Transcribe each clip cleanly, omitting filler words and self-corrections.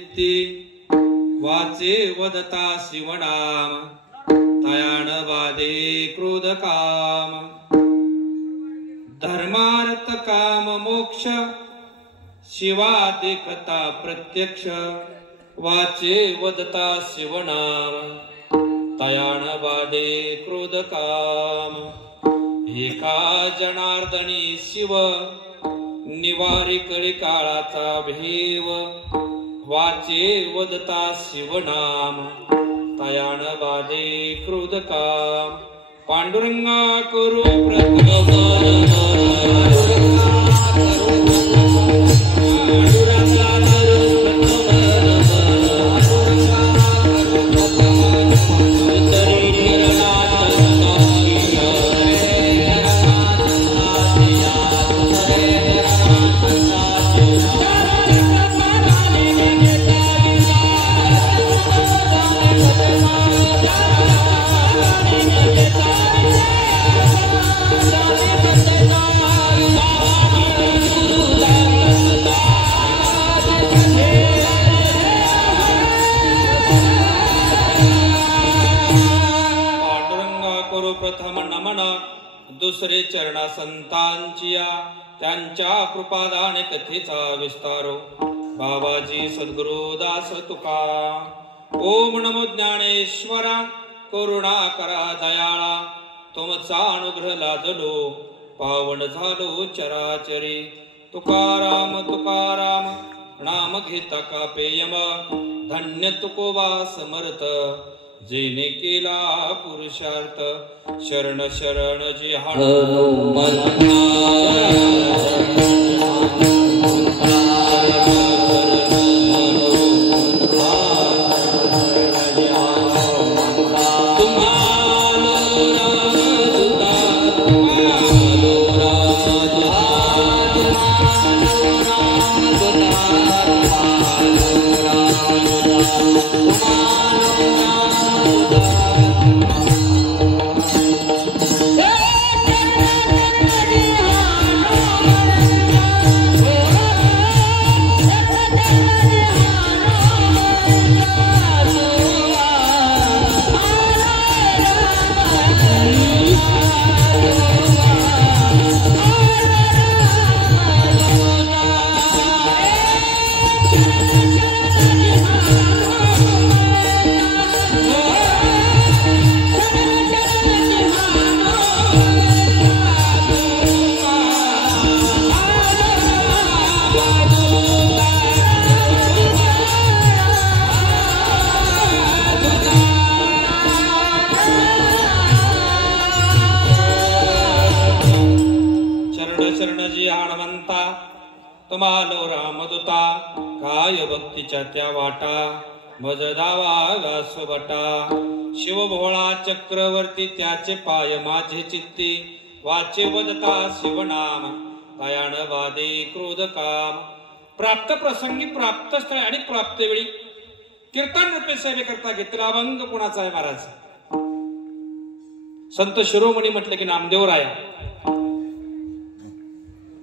चित्ती वाचे वदता शिवनाम तयान वादे क्रोध काम धर्मार्थ काम मोक्ष शिवादिकता प्रत्यक्ष वाचे वदता शिवनाम तयान वादे क्रोध काम एका जनार्दनी शिव निवारी कळी काळाचा भेव वाचे वदता शिवनाम तयान वादे क्रोध काम पांडुरंगा करू दुसरे चरणा संतांचिया त्यांच्या कृपादाने कथेचा विस्तारो बाबाजी सद्गुरु दास तुका ओम नमो ज्ञानेश्वरा करुणा करा दयाळा तुमचा अनुग्रह लादलो पावन झालो चराचरी तुकाराम तुकाराम नाम घेता का पेयम धन्य तुकोबा समर्थ जेने केला पुरुषार्थ शरण शरण जी हनुमंता तुम्हालो रामदूता काय भक्तीच्या त्या वाटा मज दावा व्यासवटा शिव भोळा चक्रवर्ती त्याचे पाय माझे चित्ती वाचे वदता शिवनाम तयान वादे क्रोध काम प्राप्त प्रसंगी प्राप्त स्थळ आणि प्राप्त वेळी कीर्तन रूपे सेवेकरता घेतला अभंग कुणाचा आहे महाराज संत शिरोमणी म्हटले की नामदेव राया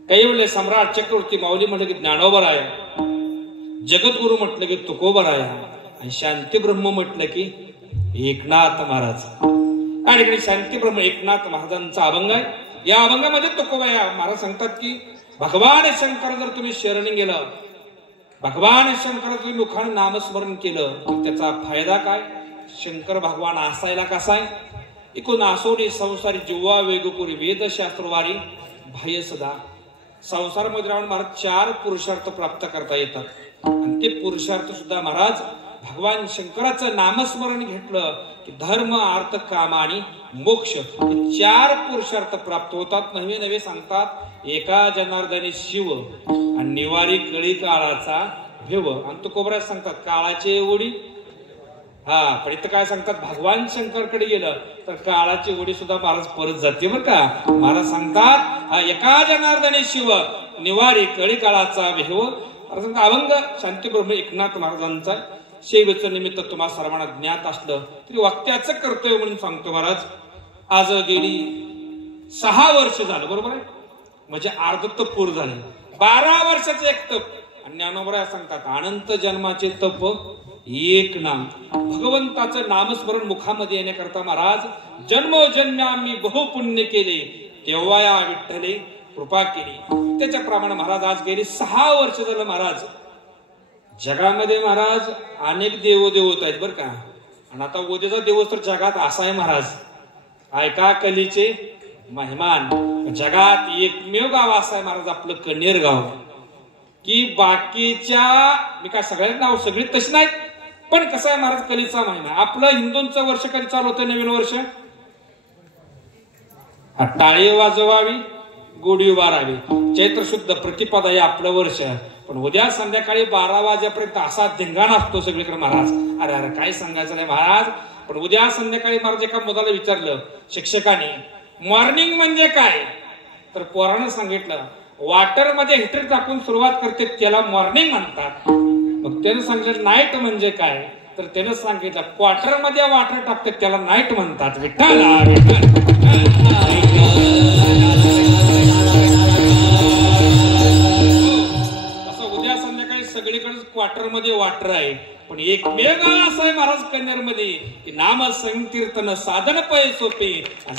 कैवल्य सम्राट चक्रवर्ती माऊली म्हटलं की ज्ञानोबा राया जगद्गुरु म्हटलं की तुकोबा राया आणि शांती ब्रह्म म्हटलं की एकनाथ महाराज आणि शांती ब्रह्म एकनाथ महाराजांचा अभंग आहे या अभंगामध्ये तुकोबा महाराज सांगतात की भगवान शंकर जर तुम्ही शरणी गेलं भगवान शंकर तुम्ही मुखाने नामस्मरण केलं तर त्याचा फायदा काय शंकर भगवान असायला कसा आहे एकूण आसोरी संसारी जीवा वेगपुरी वेदशास्त्रवारी बाह्य सदा संसारामध्ये राहून महाराज 4 पुरुषार्थ प्राप्त करता येतात आणि ते पुरुषार्थ सुद्धा महाराज भगवान शंकराचं नामस्मरण घेतलं की धर्म अर्थ काम आणि मोक्ष 4 पुरुषार्थ प्राप्त होतात नवे नवे सांगतात एका जनार्दनी शिव आणि निवारी कळी काळाचा भेव आणि तो कोबऱ्यात सांगतात काळाची ओढी हा पण इथं काय सांगतात भगवान शंकरकडे गेलं तर काळाची ओढी सुद्धा महाराज परत जाते बरं का महाराज सांगतात हा एका जनार्दनी शिव निवारी कळी काळाचा भेव अभंग शांती ब्रह्म एकनाथ महाराजांचा शेवेचं निमित्त तुम्हा सर्वांना ज्ञात असलं तरी वाक्याचं कर्तव्य म्हणून सांगतो महाराज आज गेली 6 वर्ष झालं बरोबर आहे म्हणजे अर्ध तप पूर्ण झाले 12 वर्षाचं एक तप आणि ज्ञानोबराय सांगतात अनंत जन्माचे तप एक नाम. भगवंताचं नामस्मरण मुखामध्ये येण्याकरता महाराज जन्मोजन्मी आम्ही बहुपुण्य केले, तेव्हा या विठ्ठले कृपा केली. त्याच्याप्रमाणे महाराज आज गेली 6 वर्ष झालं महाराज जगामध्ये महाराज अनेक देवदेवत आहेत बरं का. आणि आता उद्याचा दिवस तर जगात असा आहे महाराज, ऐका कलीचे महिमान. जगात एकमेव गाव असं आहे महाराज आपलं कन्हेर गाव, की बाकीच्या मी काय सगळ्यांना नाव सगळी तशी नाहीत, पण कसं आहे महाराज कलीचा महिना. आपलं हिंदूंचं वर्ष कधी चालू होतं, नवीन वर्ष टाळी वाजवावी गोडी उभारावी, चैत्र शुद्ध प्रतिपदा हे आपलं वर्ष. पण उद्या संध्याकाळी 12 वाजेपर्यंत असा धिंगाणा असतो सगळीकडे महाराज. अरे अरे काय सांगायचं नाही महाराज. पण उद्या संध्याकाळी महाराज एका मुलाला विचारलं शिक्षकाने मॉर्निंग म्हणजे काय, तर पोरानं सांगितलं वॉटर मध्ये हिटर टाकून सुरुवात करते त्याला मॉर्निंग म्हणतात. मग त्यानं सांगितलं नाईट म्हणजे काय, तर त्यानं सांगितलं क्वार्टर मध्ये वॉटर टाकते त्याला नाईट म्हणतात. विठ्ठल सगळीकडे क्वार्टर मध्ये वाटर आहे, पण एकमेव गाव असं आहे महाराज कन्नर मध्ये की नाम संकीर्तन साधन पै सोपे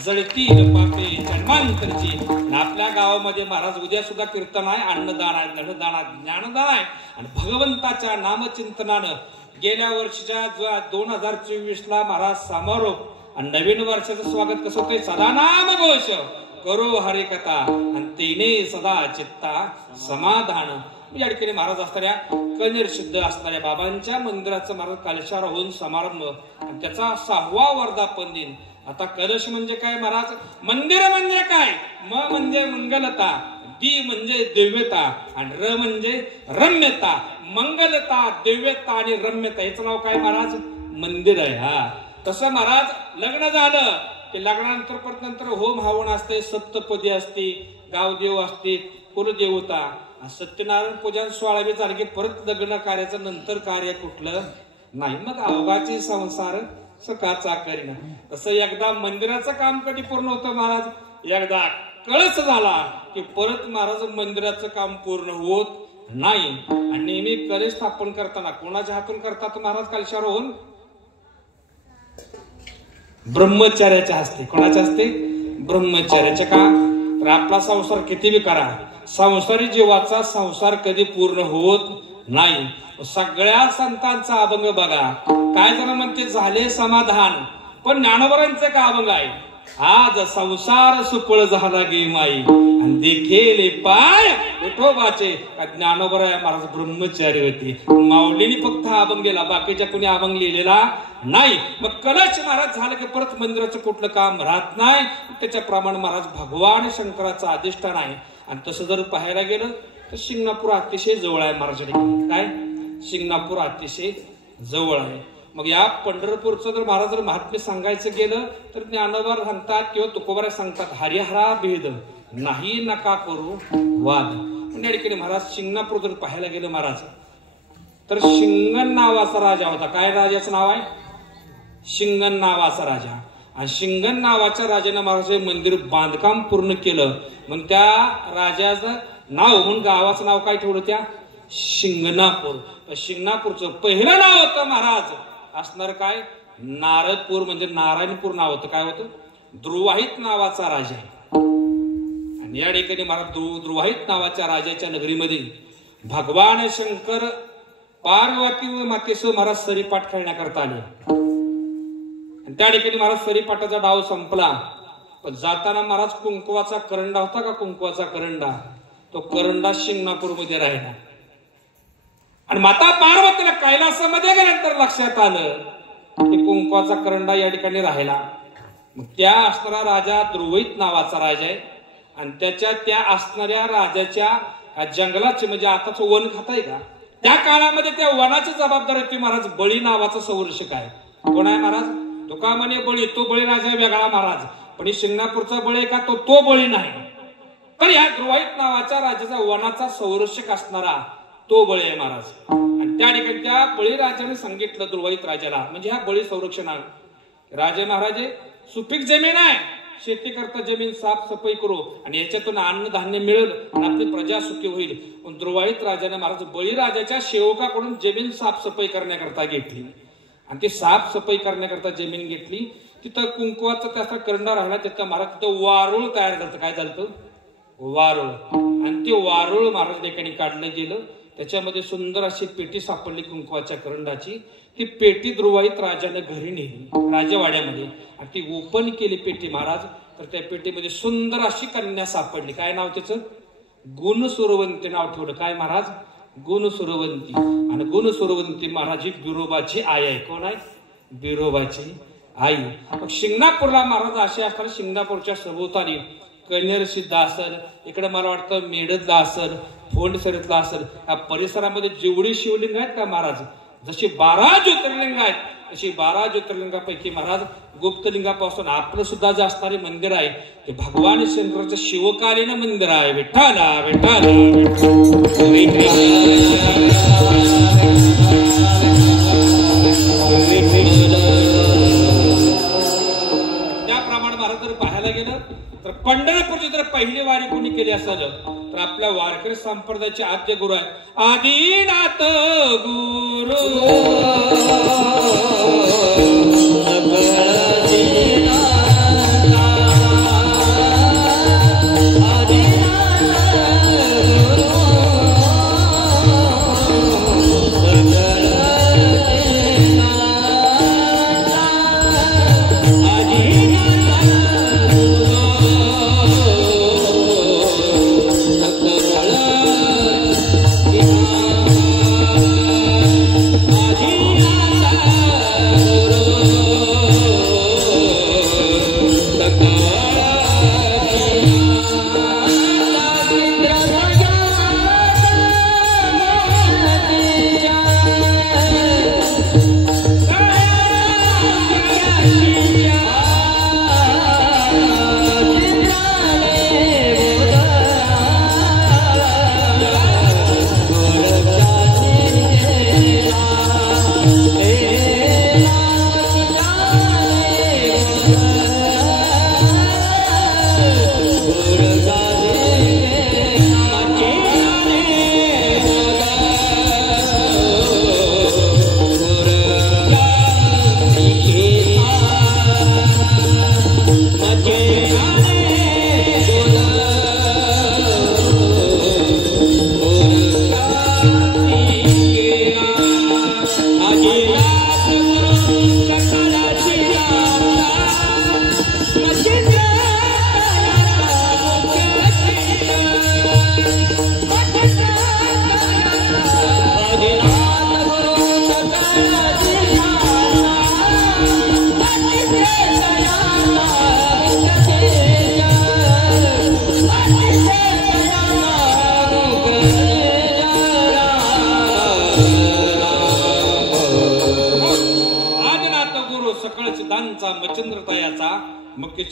जळती पापे जन्मांतरची. आपल्या गावामध्ये महाराज उद्या सुद्धा कीर्तन आहे, अन्नदान आहे, धनदान आहे, ज्ञानदान आहे. आणि भगवंताच्या नामचिंतनानं गेल्या वर्षीच्या 2024 महाराज समारोप आणि नवीन वर्षाचं स्वागत कसं होतंय, सदा नाम घोष करो हरिकथा आणि तिने सदा चित्ता समाधान. या ठिकाणी महाराज असणाऱ्या कन्हेर सिद्ध असणाऱ्या बाबांच्या मंदिराचं महाराज कलशार होऊन समारंभ आणि त्याचा 6वा वर्धापन दिन. आता कलश म्हणजे काय महाराज, मंदिर म्हणजे काय, म म्हणजे मंगलता, दी म्हणजे दिव्यता आणि र म्हणजे रम्यता. मंगलता दिव्यता आणि रम्यता याचं नाव काय महाराज, मंदिर आहे. हा तसं महाराज लग्न झालं की लग्नानंतर परत नंतर होम हवन असते, सप्तपदी असते, गावदेव असते, कुलदेवता, सत्यनारायण पूजन 16वी तारखे परत लग्न कार्याचं नंतर कार्य कुठलं नाही. मग अवघाची संसार सकाचा करीना. तसं एकदा मंदिराचं काम कधी पूर्ण होतं महाराज, एकदा कळस झाला की परत महाराज मंदिराचं काम पूर्ण होत नाही. आणि नेहमी कलश स्थापन करताना कोणाच्या हातून करतात महाराज कलशावर होऊन, ब्रह्मचार्याच्या हस्ते. कोणाच्या हस्ते, ब्रह्मचार्याच्या. का तर आपला संसार किती बी करा, संसारी जीवाचा संसार कधी पूर्ण होत नाही. सगळ्या संतांचा अभंग बघा, काय जण म्हणते झाले समाधान, पण ज्ञानोबरांचं का अभंग आहे, आज संसार सुपळ झाला गे माई आणि देखील पाय विठोबाचे. ज्ञानोबराय महाराज ब्रह्मचारी होते, माऊलीने फक्त हा अभंग लिहिला, बाकीच्या कुणी अभंग लिहिलेला नाही. मग कलश महाराज झालं की परत मंदिराचं कुठलं काम राहत नाही. त्याच्याप्रमाणे महाराज भगवान शंकराचं अधिष्ठान आहे. आणि तसं जर पाहायला गेलं तर शिंगणापूर अतिशय जवळ आहे महाराज. काय शिंगणापूर अतिशय जवळ आहे. मग या पंढरपूरचं जर महाराज जर महात्म्य सांगायचं गेलं तर ज्ञानोबा सांगतात किंवा तुकोबाराय सांगतात हरिहरा भेद नाही नका करू वाद. या ठिकाणी महाराज शिंगणापूर जर पाहायला गेलं महाराज तर शिंगण नावाचा राजा होता. काय राजाचं नाव आहे, शिंगण नावाचा राजा. आणि शिंगण नावाच्या राजाने महाराज मंदिर बांधकाम पूर्ण केलं. मग त्या राजाचं नाव म्हणून गावाचं नाव काय ठेवलं, त्या शिंगणापूर. शिंगणापूरचं पहिलं नाव होतं महाराज असणार काय, नारदपूर म्हणजे नारायणपूर नाव होतं. काय होतं, द्रुवाहित नावाचा राजा. आणि या ठिकाणी महाराज द्रुवाहित नावाच्या राजाच्या नगरीमध्ये भगवान शंकर पार्वती व मातेसह महाराज सरीपाठ खेळण्याकरता आले. आणि त्या ठिकाणी महाराज सरीपाठाचा डाव संपला. पण जाताना महाराज कुंकवाचा करंडा होता का, कुंकवाचा करंडा, तो करंडा शिंगणापूर मध्ये राहिला. आणि माता पार्वतीला कैलासामध्ये गेल्यानंतर लक्षात आलं की कुंकवाचा करंडा या ठिकाणी राहिला. मग त्या असणारा राजा द्रुवहित नावाचा राजा आहे. आणि त्याच्या त्या असणाऱ्या राजाच्या जंगलाचे म्हणजे आताच वन खाताय का, त्या काळामध्ये त्या वनाची जबाबदारी होती महाराज बळी नावाचा संरक्षक आहे. कोण आहे महाराज, तुका म्हणे बळी, तो बळी राजा वेगळा महाराज. पण शिंगणापूरचा बळी का, तो बळी नाही. पण या द्रुवाहित नावाच्या राजाचा वनाचा संरक्षक असणारा तो बळी आहे महाराज. आणि त्या ठिकाणी त्या बळीराजाने सांगितलं द्रुवाहित राजाला, म्हणजे हा बळी संरक्षण राजे महाराजे सुपीक जमीन आहे, शेती करता जमीन साफसफाई करू आणि याच्यातून अन्नधान्य मिळेल आणि आपली प्रजा सुखी होईल. पण द्रुवाळीत राजाने महाराज बळीराजाच्या सेवकाकडून जमीन साफसफाई करण्याकरता घेतली आणि ती साफसफाई करण्याकरता जमीन घेतली. तिथं कुंकवाचा त्याचा करंडा राहिला. तिथं महाराज तिथं वारुळ तयार झालं. काय झालं? वारुळ. आणि ते वारुळ महाराज ठिकाणी काढलं गेलं. त्याच्यामध्ये सुंदर अशी पेटी सापडली कुंकवाच्या करंडाची. ती पेटी द्रुवाळीत राजाने घरी नेली राजवाड्यामध्ये आणि ती ओपन केली पेटी महाराज. तर त्या पेटीमध्ये सुंदर अशी कन्या सापडली. काय नाव त्याचं? गुणसुरवंती नाव ठेवलं. काय महाराज? गुणसुरवंती. आणि गुणसुरवंती महाराज ही बिरोबाची आई आहे. कोण आहे? बिरोबाची आई. मग शिंगणापूरला महाराज असे असताना शिंगणापूरच्या सभोवताली कन्हेर सिद्ध असल, इकडे मला वाटतं मेडदला असल, फोंडसरीतला असल, या परिसरामध्ये जेवढी शिवलिंग आहेत का महाराज, जशी 12 ज्योतिर्लिंग आहेत अशी 12 ज्योतिर्लिंगापैकी महाराज गुप्तलिंगापासून आपलं सुद्धा जे असणारे मंदिर आहे ते भगवान शंकराचं शिवकालीन मंदिर आहे. विठ्ठला विठ्ठला त्याप्रमाणे महाराज जर पाहायला गेलं तर पंढरपूरची जर पहिली वारी कोणी केली असेल तर आपल्या वारकरी संप्रदायाचे आद्य गुरु आहेत आदिनाथ गुरु.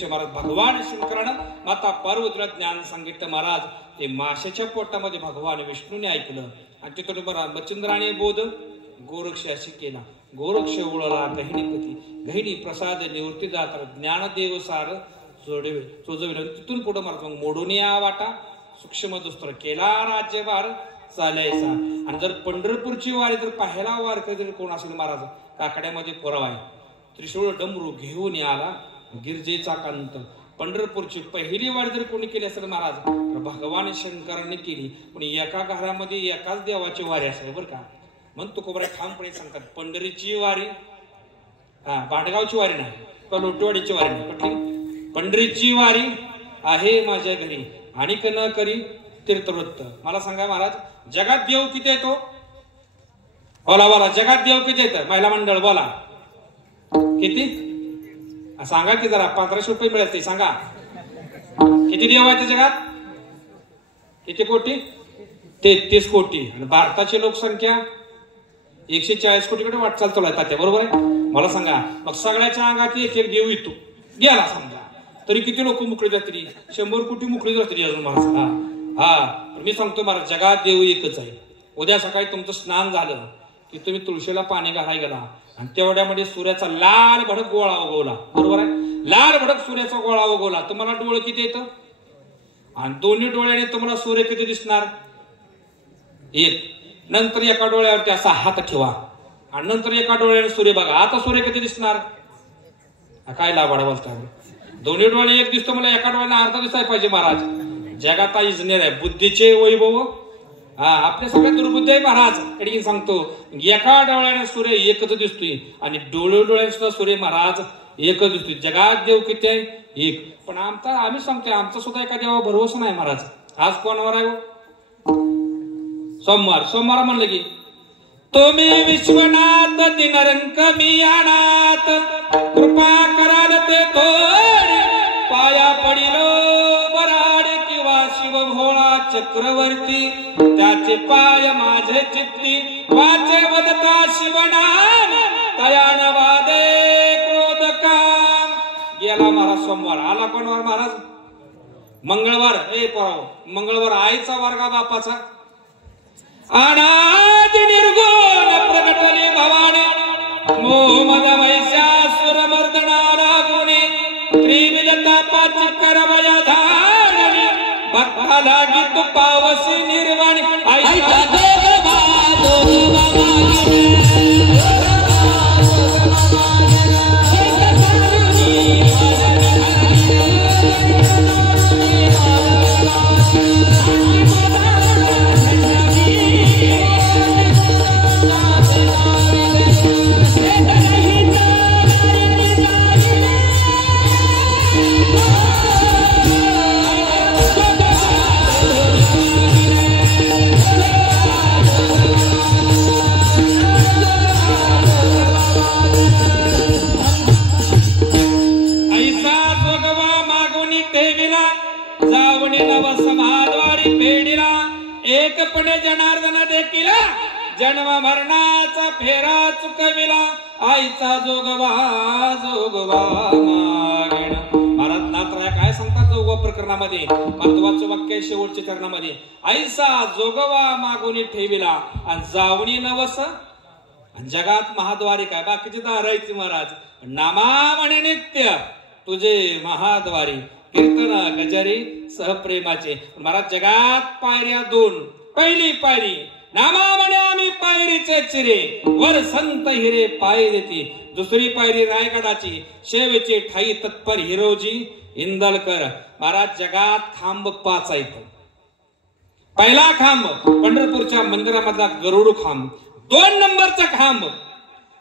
महाराज भगवान शंकरानं माता पार्वतीला ज्ञान सांगितलं महाराज. ते माशाच्या पोटामध्ये भगवान विष्णूने ऐकलं आणि तिथून मच्छिंद्राने बोध गोरक्ष अशी केला. गोरक्ष उळला गहिणीपती गहिणी प्रसाद निवृत्ती जात ज्ञानदेव सार चोजविलं. तिथून पुढे महाराज मोडून या वाटा सूक्ष्म दुस्तर केला राज्यभार चालायचा. आणि जर पंढरपूरची वारी जर पाहायला वारकरी जर कोण असेल महाराज काकड्यामध्ये पुरावा आहे. त्रिशूळ डमरू घेऊन आला गिरजेचा कांत. पंढरपूरची पहिली वारी जर कोणी केली असेल महाराज तर भगवान शंकरांनी केली. पण एका घरामध्ये एकाच देवाची वारी असेल बरं का. मग तुकोबरा ठामपणे सांगतात पंढरीची वारी भांडगावची वारी नाही किंवा लोटवाडीची वारी नाही कुठली. पंढरीची वारी आहे माझ्या घरी आणि न करी तीर्थवृत्त. मला सांगा महाराज जगात देव किती येतो? बोला बोला जगात देव किती येतं? महिला मंडळ बोला किती सांगा की जरा. 1500 रुपये मिळेल ते सांगा. किती देव आहेत जगात? किती कोटी? 33 कोटी. आणि भारताची लोकसंख्या 140 कोटीकडे वाटचाल चालू आहे तात्या बरोबर आहे. मला सांगा मग सगळ्याच्या अंगात एक एक देव येतो गेला समजा तरी किती लोक मुकळी जातील? 100 कोटी मुकळी जातील अजून महाराज. हा मी सांगतो महाराज जगात देव एकच आहे. उद्या सकाळी तुमचं स्नान झालं की तुम्ही तुळशीला पाणी घालाय गेला आणि तेवढ्यामध्ये सूर्याचा लाल भडक गोळा उगवला, बरोबर आहे, लाल भडक सूर्याचा गोळा उगवला, तुम्हाला डोळं किती येतं आणि दोन्ही डोळ्याने तुम्हाला सूर्य किती दिसणार, एक. नंतर एका डोळ्यावरती असा हात ठेवा आणि नंतर एका डोळ्याने सूर्य बघा, आता सूर्य किती दिसणार, काय लाभाडा बोलताय, दोन्ही डोळे एक दिसतो, मला एका डोळ्याने अर्धा दिसायला पाहिजे. महाराज जगात इंजिनियर आहे, बुद्धीचे वैभव, आपल्या सगळ्या दुर्बुद्धी आहे महाराज. एडकी सांगतो एका डोळ्याने सूर्य एकच दिसतोय आणि डोळ्याने सुद्धा सूर्य महाराज एकच दिसतोय. जगात देव किती आहे, एक. पण आम्ही सांगतोय आमचा सुद्धा एका देवावर भरोसा नाही महाराज. आज कोणावर आहे, सोमवार म्हणलं की तुम्ही विश्वनाथ दिनरंक मी अनाथ, कृपा कराल ते थोडे, पाया पडिलो बराड किंवा शिव भोळा चक्रवर्ती, त्याचे पाय माझे चित्ती, वाचे वदता शिवनाम, तयान वादे क्रोध काम. गेला महाराज सोमवार, आला कोणवार महाराज, मंगळवार. मंगळवार आईचा वर्गा बापाचा, अनाद निर्गुण प्रगटली भवानी, मोह मद वैशासुर मर्दना रागुनी, त्रिविधता पाची करवया धारणी, भक्ता लागी तू पावसी निर्वाणी, ऐका एकपणे जनार्दन देखील जन्म मरणाचा फेरा चुकविला, आईचा जोगवा मागेण. महाराज नाथराय काय सांगतात जोगवा प्रकरणामध्ये, महत्वाचं वाक्य शेवटच्या चरणामध्ये, आईचा जोगवा मागून ठेविला आणि जावणी नवस, आणि जगात महाद्वारी काय बाकीची दारायची महाराज, नामा म्हणे नित्य तुझे महाद्वारी, कीर्तन गजरी सहप्रेमाचे. महाराज जगात पायऱ्या दोन, पहिली पायरी नामा म्हणे आम्ही पायरीचे चिरे, वर संत हिरे पाय देती, दुसरी पायरी रायगडाची, शेवेचे ठाई तत्पर हिरोजी इंदलकर. महाराज जगात खांब 5 आहेत. पहिला खांब पंढरपूरच्या मंदिरामधला गरुड खांब, 2 नंबरचा खांब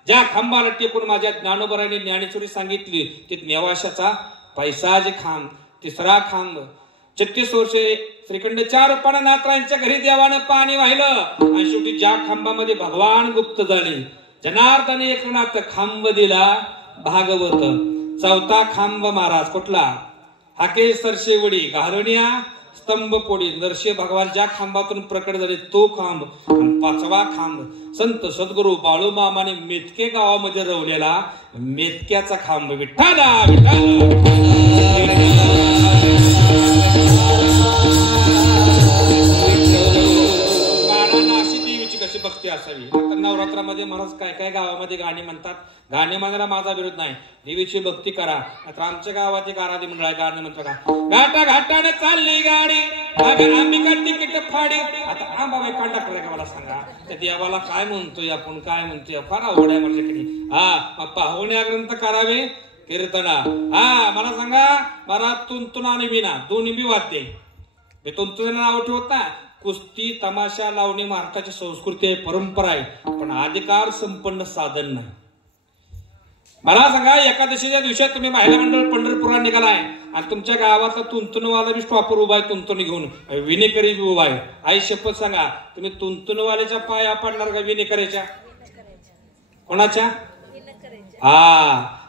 ज्या खांबाला टेकून माझ्या ज्ञानोबरांनी ज्ञानेश्वरी सांगितली ते नेवाशाचा पैसाचे खांब. तिसरा खांब 36 वर्षे श्रीखंडच्या रूपाने नाथरायांच्या घरी देवानं पाणी वाहिलं आणि शेवटी ज्या खांबामध्ये भगवान गुप्त झाले, जनार्दन एकनाथ खांब दिला भागवत. चौथा खांब महाराज कुठला, हाके सरशेवडी घालवण्या स्तंभ पोडी, नरसे भगवान ज्या खांबातून प्रकट झाले तो खांब. आणि 5वा खांब संत सद्गुरु बाळूमामाने मेतके गावामध्ये रवलेला मेतक्याचा खांब. विठ्ठला कशी भक्ती असावी. आता नवरात्रामध्ये महाराज काय काय गावामध्ये गाणी म्हणतात, गाणी म्हणायला माझा विरोध नाही, देवीची भक्ती करा. आता आमच्या गावात एक आराधी मंडळ आहे, गाणी म्हणतो का, घाटा घाटाने चालली गाडी, अंबिका तिकीट फाडी. आता आंबाबाई कंडक्टर का मला सांगा, त्या देवाला काय म्हणतोय आपण, काय म्हणतोय, फार अवघड आहे माझ्याकडे. मग पाहुण्या ग्रंथ करावे कीर्तना. मला सांगा, मला तुंतुन आणि विना दोन्ही बी वाद्य. मी तुंतुन नाव ठेवत ना, कुस्ती तमाशा लावणी महाराष्ट्राची संस्कृती आहे, परंपरा आहे, पण अधिकार संपन्न साधन नाही. मला सांगा, एकादशीच्या दिवशी तुम्ही महिला मंडळ पंढरपूरला निघालाय आणि तुमच्या गावातला तुंतुनवाला बी स्टॉपवर उभा आहे, तुंतुन घेऊन विनेकरी बी उभा आहे. आई शपथ सांगा, तुम्ही तुंतुनवाल्याच्या पाया पडणार का विनेकऱ्याच्या? कोणाच्या?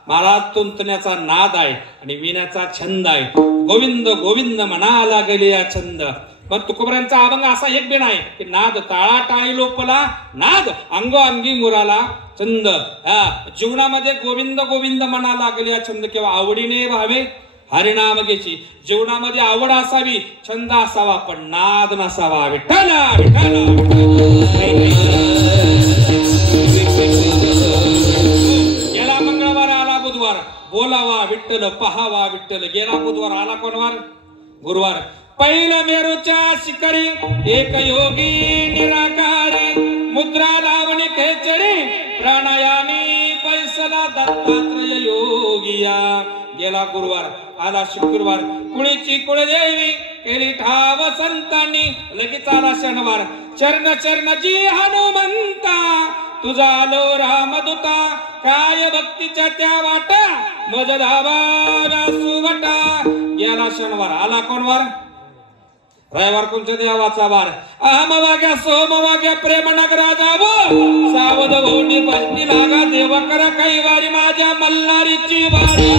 मला तुंतण्याचा नाद आहे आणि विण्याचा छंद आहे. गोविंद गोविंद म्हणा लागले या छंद. पण तुकोबरांचा अभंग असा एक बिन आहे की नाद टाळा टाळी लोपला, नाद अंगो अंगी मुराला छंद. जीवनामध्ये गोविंद गोविंद म्हणा लागले या छंद किंवा आवडीने व्हावे हरिनाम घ्यायची. जीवनामध्ये आवड असावी, छंद असावा, पण नाद नसावा. विठ्ठला विठ्ठला. गुरुवार बोलावा विठ्ठल पहावा विठ्ठल. गेला बुधवार आला कोणवार? गुरुवार. पहिला मेरूच्या शिखरी एक योगी निराकारी मुद्रा लावणी खेचरी प्राणायामी पैसला दत्तात्रय योगिया. गेला गुरुवार आला शुक्रवार कुळीची कुळदेवी केली ठाव संतांनी. लगेच आला शनिवार चरण चरणजी हनुमंता तुझा आलो रामदूता काय भक्तीच्या त्या वाटा मज धावा सुवटा. गेला शनिवार आला कोणवार? रविवार कोणत्या देवाचा वार? अहम वाग्या सोम वाग्या प्रेम नगरा जावो सावध होणी बसती लागा देव करा काही वारी माझ्या मल्हारीची वारी.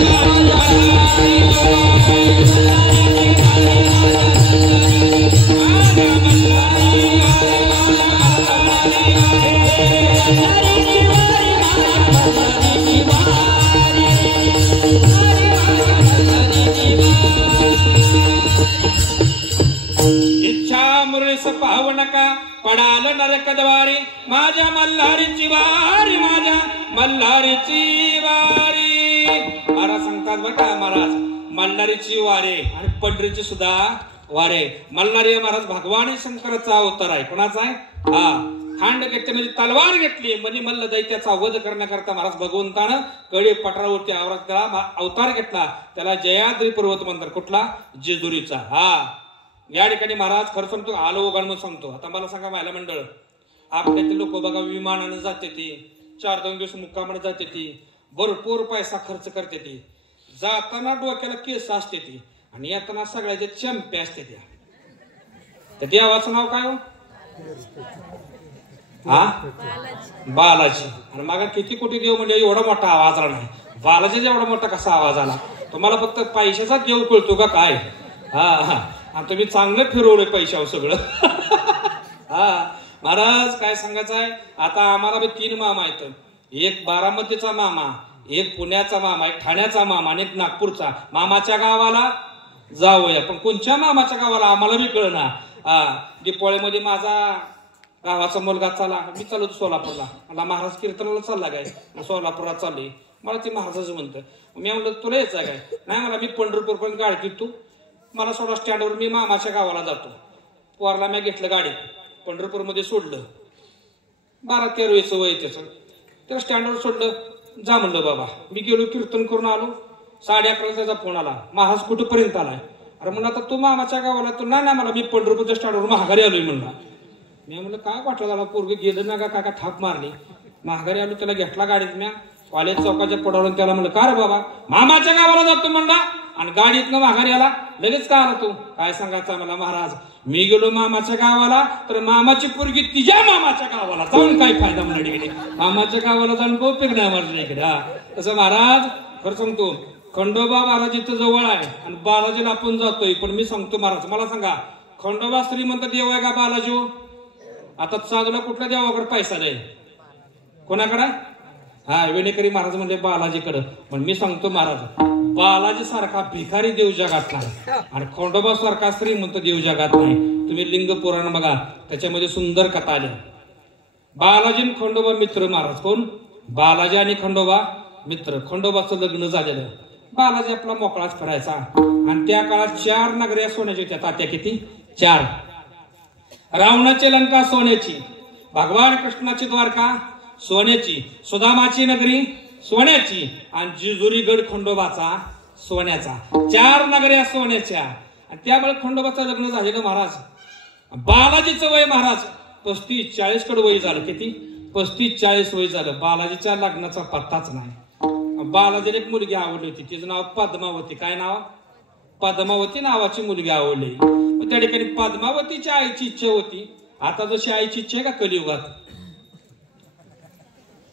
इच्छा मुरळीस पाहू नका पडाल नरक द्वारी माझ्या मल्हारीची वारी माझ्या मल्हारीची वारी. महाराज सांगतात बघा महाराज मल्हारीची वारे आणि पंढरीची सुद्धा वारे. मल्हारी महाराज भगवान शंकराचा अवतार आहे. कोणाचा आहे? खांड घेतली म्हणजे तलवार घेतली म्हणजे मल्ल दैत्याचा वध करण्याकरता महाराज भगवंतानं कडी पठारावरती अवतार घेतला. त्याला जयाद्री पर्वत म्हणतात. कुठला? जेजुरीचा. या ठिकाणी महाराज खरं सांगतो आलो उगाड म्हणून सांगतो. आता मला सांगा महिला मंडळ आपल्यातले लोक बघा विमानानं जाते ती 4-2 दिवस मुक्कामानं जाते ती भरपूर पैसा खर्च करते ती. जाताना डोक्याला केस असते ती आणि येताना सगळ्याचे चंपे असते त्या. त्या देवाचं नाव काय हो? बालाजी. आणि मागा किती कोटी देव म्हणजे एवढा मोठा आवाज आला नाही. बालाजीचा एवढा मोठा कसा आवाज आला? तुम्हाला फक्त पैशाचा देव कळतो का काय? आणि तुम्ही चांगलं फिरवलंय पैशावर सगळं. महाराज काय सांगायचं आहे आता आम्हाला 3 मामा आहेत. एक बारामतीचा मामा, एक पुण्याचा मामा, एक ठाण्याचा मामा आणि एक नागपूरचा. मामाच्या गावाला जाऊया पण कोणत्या मामाच्या गावाला आम्हाला बी कळना. दिपोळीमध्ये माझा गावाचा मुलगा चाला मी चालू सोलापूरला. मला महाराज कीर्तनाला चालला काय सोलापूरला चालली. मला ती महाराजच म्हणतं. मी म्हणलं तुला यायचं काय? नाही मला मी पंढरपूर पण गाडी तू मला सोडा स्टँडवर मी मामाच्या गावाला जातो. पोरला मी घेतलं गाडीत पंढरपूरमध्ये सोडलं. 12-13 वर्ष वय त्याचं. त्या स्टँडवर सोडलं. जा म्हणलं बाबा. मी गेलो कीर्तन करून आलो. 11:30 त्याचा फोन आला. महाराज कुठपर्यंत आलाय? अरे म्हणलं आता तू मामाच्या गावाला तू नाही मला मी पंढरपूरच्या स्टँडवर महागारी आलोय म्हणला. मी म्हणलं काय वाटलं झाला पोरगी गेलं ना का थाप मारली. महागारी आलो त्याला घेतला गाडीत. म्या कॉलेज चौकाच्या पडावून त्याला म्हणलं का रे बाबा मामाच्या गावाला जातो म्हणला आणि गाडीतनं माघारी आला. लगेच का आला तू? काय सांगायचं मला महाराज मी गेलो मामाच्या गावाला तर मामाची पोरगी तिच्या मामाच्या गावाला जाऊन काय फायदा म्हणा इकडे. मामाच्या गावाला जाऊन उपयोग नाही म्हणलं इकडे. तसं महाराज खरं सांगतो खंडोबा महाराज इथं जवळ आहे आणि बालाजीला आपण जातोय. पण मी सांगतो महाराज मला सांगा खंडोबा श्रीमंत देव आहे का बालाजी? आता चालूला कुठल्या देवाकडे पैसा द्याय? कोणाकडे? वेणेकरी महाराज म्हणले बालाजीकडे. पण मी सांगतो महाराज बालाजी सारखा भिकारी देव जगात नाही आणि खंडोबा सारखा श्रीमंत देव जगात नाही. तुम्ही लिंग पुराण बघा त्याच्यामध्ये सुंदर कथा आल्या. बालाजी आणि खंडोबा मित्र. महाराज कोण? बालाजी आणि खंडोबा मित्र. खंडोबाचं लग्न झालेलं. बालाजी आपला मोकळाच फिरायचा आणि त्या काळात 4 नगऱ्या सोन्याच्या होत्या. तात्या किती? 4. रावणाची लंका सोन्याची, भगवान कृष्णाची द्वारका सोन्याची, सुदामाची नगरी सोन्याची आणि जेजुरीगड खंडोबाचा सोन्याचा. 4 नगऱ्या सोन्याच्या. आणि त्यामुळे खंडोबाचं लग्न झालेलं महाराज. बालाजीचं वय महाराज 35-40 कडे वय झालं. किती? 35-40 वय झालं. बालाजीच्या लग्नाचा पत्ताच नाही. बालाजीला एक मुलगी आवडली होती. तिचं नाव पद्मावती. काय नाव? पद्मावती नावाची मुलगी आवडली. त्या ठिकाणी पद्मावतीच्या आईची इच्छा होती. आता जशी आईची इच्छा आहे का कलियुगात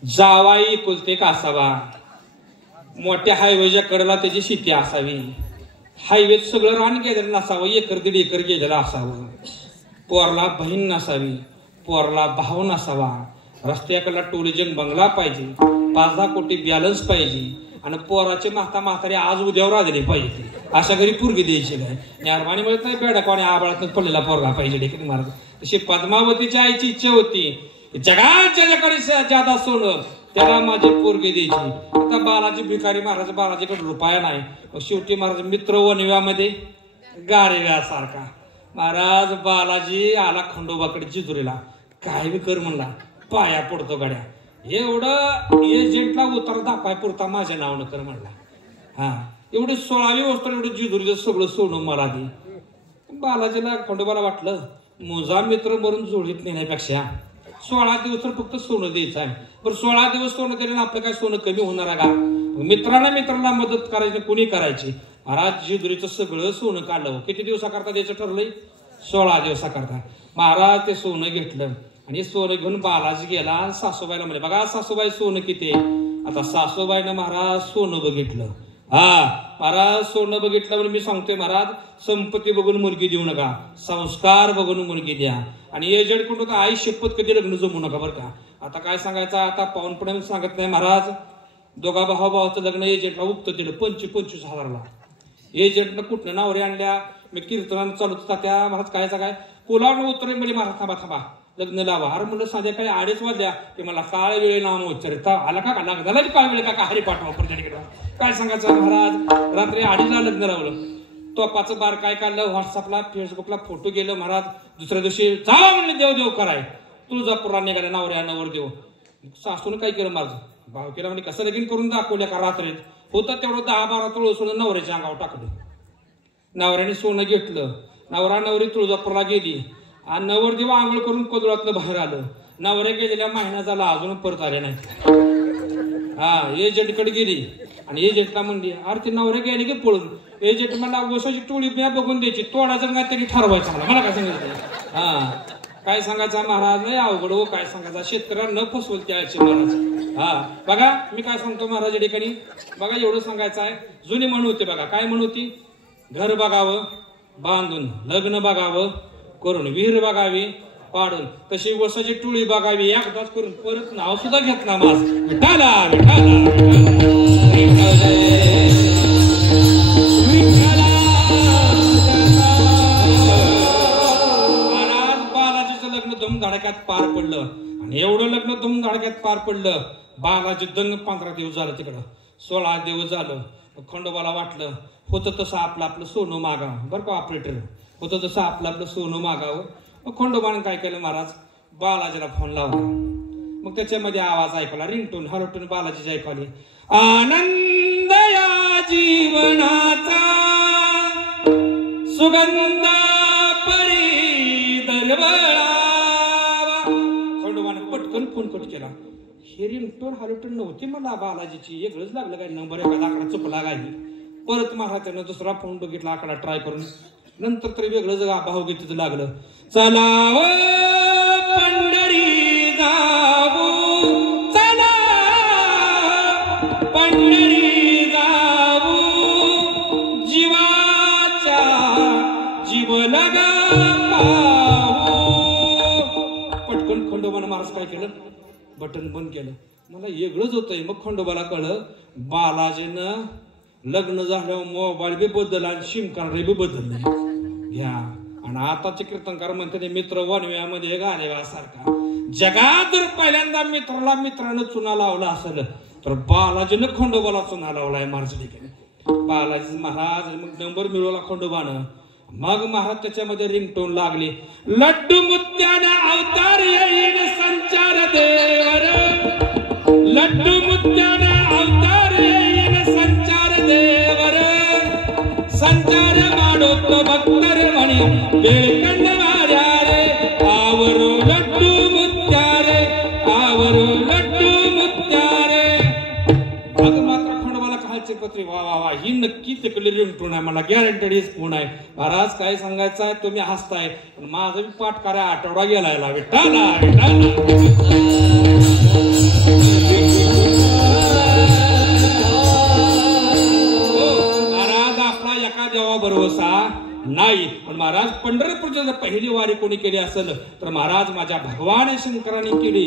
जावाई कुलते का असावा. मोठ्या हायवेच्या कडेला त्याची शेती असावी. हायवे सगळं रान गेलेलं नसावं. 1-1.5 एकर गेलेलं असावं. पोरला बहीण नसावी. पोरला भाऊ नसावा. रस्त्याकडला टुरिझम बंगला पाहिजे. 5-10 कोटी बॅलन्स पाहिजे आणि पोराचे म्हातारी आज उद्यावर आलेले पाहिजे. अशा घरी पोरगी द्यायची काय? निर्माणी मिळत नाही. बेडकाने आबाळात पडलेला पोरगा पाहिजे देखील महाराज. तशी पद्मावतीच्या आईची इच्छा होती. जगात ज्याच्याकडे ज्यादा सोनं त्याला माझी पोरगी द्यायची. आता बालाजी भिकारी महाराज, बालाजीकडे रुपया नाही. शेवटी महाराज मित्र वनव्यामध्ये गारव्यासारखा. महाराज बालाजी आला खंडोबाकडे जिजुरीला. काय बी कर म्हणला, पाया पडतो गाड्या. एवढं एजंटला उतार दाखवाय पुरता माझ्या नावानं कर म्हणला. हा एवढी 16वी वस्त्र एवढं जिजुरीचं सगळं सोडून मला दे. बालाजीला खंडोबाला वाटलं मुजा मित्र मरून जोडीत नेण्यापेक्षा 16 दिवस तर फक्त सोनं द्यायचं आहे. पण 16 दिवस सोनं दिलं आपलं काय सोनं कमी होणार आहे का? मित्राला मदत करायची कुणी करायची. महाराज जिजुरीचं सगळं सोनं काढलं. किती दिवसाकरता द्यायचं ठरलंय? 16 दिवसाकरता. महाराज ते सोनं घेतलं आणि सोनं घेऊन बालाजी गेला. सासूबाईला म्हणे बघा सासूबाई सोनं किती आहे. आता सासूबाईनं महाराज सोनं बघितलं. हा महाराज सोनं बघितलं म्हणून मी सांगतोय महाराज संपत्ती बघून मुलगी देऊ नका, संस्कार बघून मुलगी द्या. आणि एजंट कोण होता आई शपथ कधी लग्न जमू नका बरं का. आता काय सांगायचं, आता पाहुणपणे सांगत नाही महाराज. दोघा भावाचं लग्न एजंटला उगतं दिलं 25,000ला. एजंटनं कुठनं नावरे आणल्या. मी कीर्तनानं चालू होता त्या महाराज काय सांगाय पुलावनं उतरे म्हणजे महाराज थांबा थांबा लग्न लावा. अरे म्हणलं साध्या काही 2:30 वाजल्या ते मला काळ वेळे नाम उच्चारित आला का लग्नाला काळ वेळ का हरी पाठवा परत. काय सांगायचं महाराज रात्री 2:30ला लग्न लावलं. तोपाचं बार काय काढलं व्हॉट्सअपला फेसबुकला फोटो गेलं महाराज. दुसऱ्या दिवशी जा म्हणले देव देव कराय. तुळजापूरला निघाल्या नवऱ्या नवर देव. सासून काय केलं माझं भाव केला म्हणजे कसं लगीन करून दाखवल्या का रात्रीत होतं तेवढं 10-12 तुळ सोनं नवऱ्याच्या अंगावर टाकलं. नवऱ्याने सोनं घेतलं. नवरा नवरी तुळजापूरला गेली आणि नवरदेव आंघोळ करून कोदळातलं बाहेर आलं. नवऱ्या गेलेल्या महिना झाला अजून परत आले नाही. हा एजंटकडे गेली आणि एजंटला म्हणली अरे ते नवऱ्या गेले की पळून. एजंट मला गोसाची टोळी बघून द्यायची तोडायचं नाही त्यांनी ठरवायचं मला काय सांगायचं. हा काय सांगायचा महाराज नाही अवघड हो. काय सांगायचा शेतकऱ्यांना न फसवल त्याचे महाराज. हा बघा मी काय सांगतो महाराज या ठिकाणी बघा एवढं सांगायचं आहे. जुनी म्हण होती बघा काय म्हण होती. घर बघावं बांधून, लग्न बघावं करून, विहीर बघावी पाडून, तशी वसाची टोळी बघावी एकदाच करून परत नाव सुद्धा घेत ना माझ. विठाला महाराज बालाजीचं लग्न धुमधडाक्यात पार पडलं. आणि एवढं लग्न धुमधडाक्यात पार पडलं बालाजी दंग 15 दिवस झालं तिकडं. 16 दिवस झालं. खंडोबाला वाटलं होतं तसं आपलं सोनं मागावं बरं का ऑपरेटर. होतं तसं आपलं सोनं मागावं. मग खंडोबाने काय केलं महाराज बालाजीला फोन लावला. मग त्याच्यामध्ये आवाज ऐकला रिंगटोन हरटून बालाजीची ऐकली. आनंद या जीवनाचा सुगंध परी दरवळावा. खंडोबाने पटकन फोन कट केला. हे रिंगटोन हरटून नव्हती मला बालाजीची वेगळंच लागलं काय नंबर एखादा आकडा चुकला काय. परत महाराजांना दुसरा फोन बघितला आकडा ट्राय करून. नंतर तरी वेगळं भावगीतीचं लागलं. चलाव पंढरी जाऊ चला पंढरी जाऊ जीवाच्या जीव लगा पाहू. पटकन खंडोबानं महाराज काय केलं बटन बंद केलं. मला वेगळंच होतंय. मग खंडोबाला कळलं बालाजीनं लग्न झाल्यावर मोबाईल बी बदलला आणि सिम कार्ड बी बदलले घ्या. आणि आताचे कीर्तनकार म्हणते मित्र वनव्यामध्ये गारेवासारखा. जगात जर पहिल्यांदा मित्रानं चुना लावला असेल तर बालाजीनं खंडोबाला चुना लावलाय महाराज ठिकाणी. बालाजी महाराज मग नंबर मिळवला खंडोबानं. मग महाराज त्याच्यामध्ये रिंगटोन लागली. लड्डू मुत्याने अवतार येईल संचार देवर. लड्डू मुत्याने अवतार येईल संचार देवर. संचार माडोत भक्तर म्हणी बेळकंड वाऱ्या रे आवर लड्डू मुत्यारे आवर लड्डू मुत्यारे. मग मात्र खंडोबाला खायचे पत्रे वा वा वा ही नक्की तिकडे रिंगटोन आहे मला गॅरंटेड हेच फोन आहे. महाराज काय सांगायचं आहे तुम्ही हसताय पण माझा बी पाठ करा आठवडा गेलाय विठाला देवा भरोसा नाही. पण महाराज पंढरपूरच्या जर पहिली वारी कोणी केली असेल तर महाराज माझ्या भगवान शंकरांनी केली.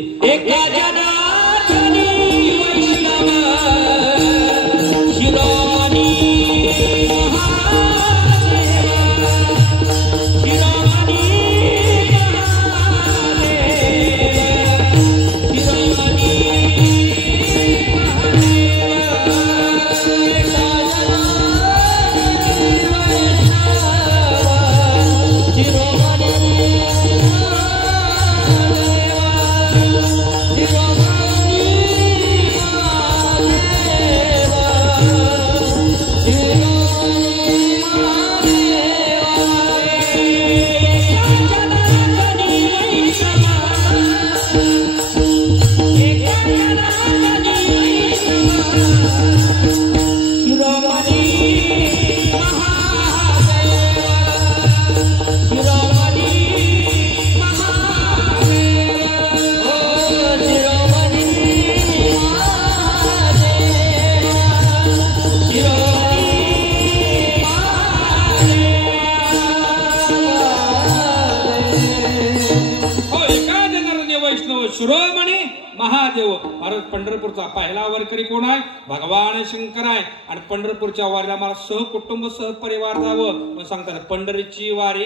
महादेव. महाराज पंढरपूरचा पहिला वारकरी कोण आहे? भगवान शंकर आहे. आणि पंढरपूरच्या वारीला मला सहकुटुंब सहपरिवार जावं पण सांगतात पंढरीची वारी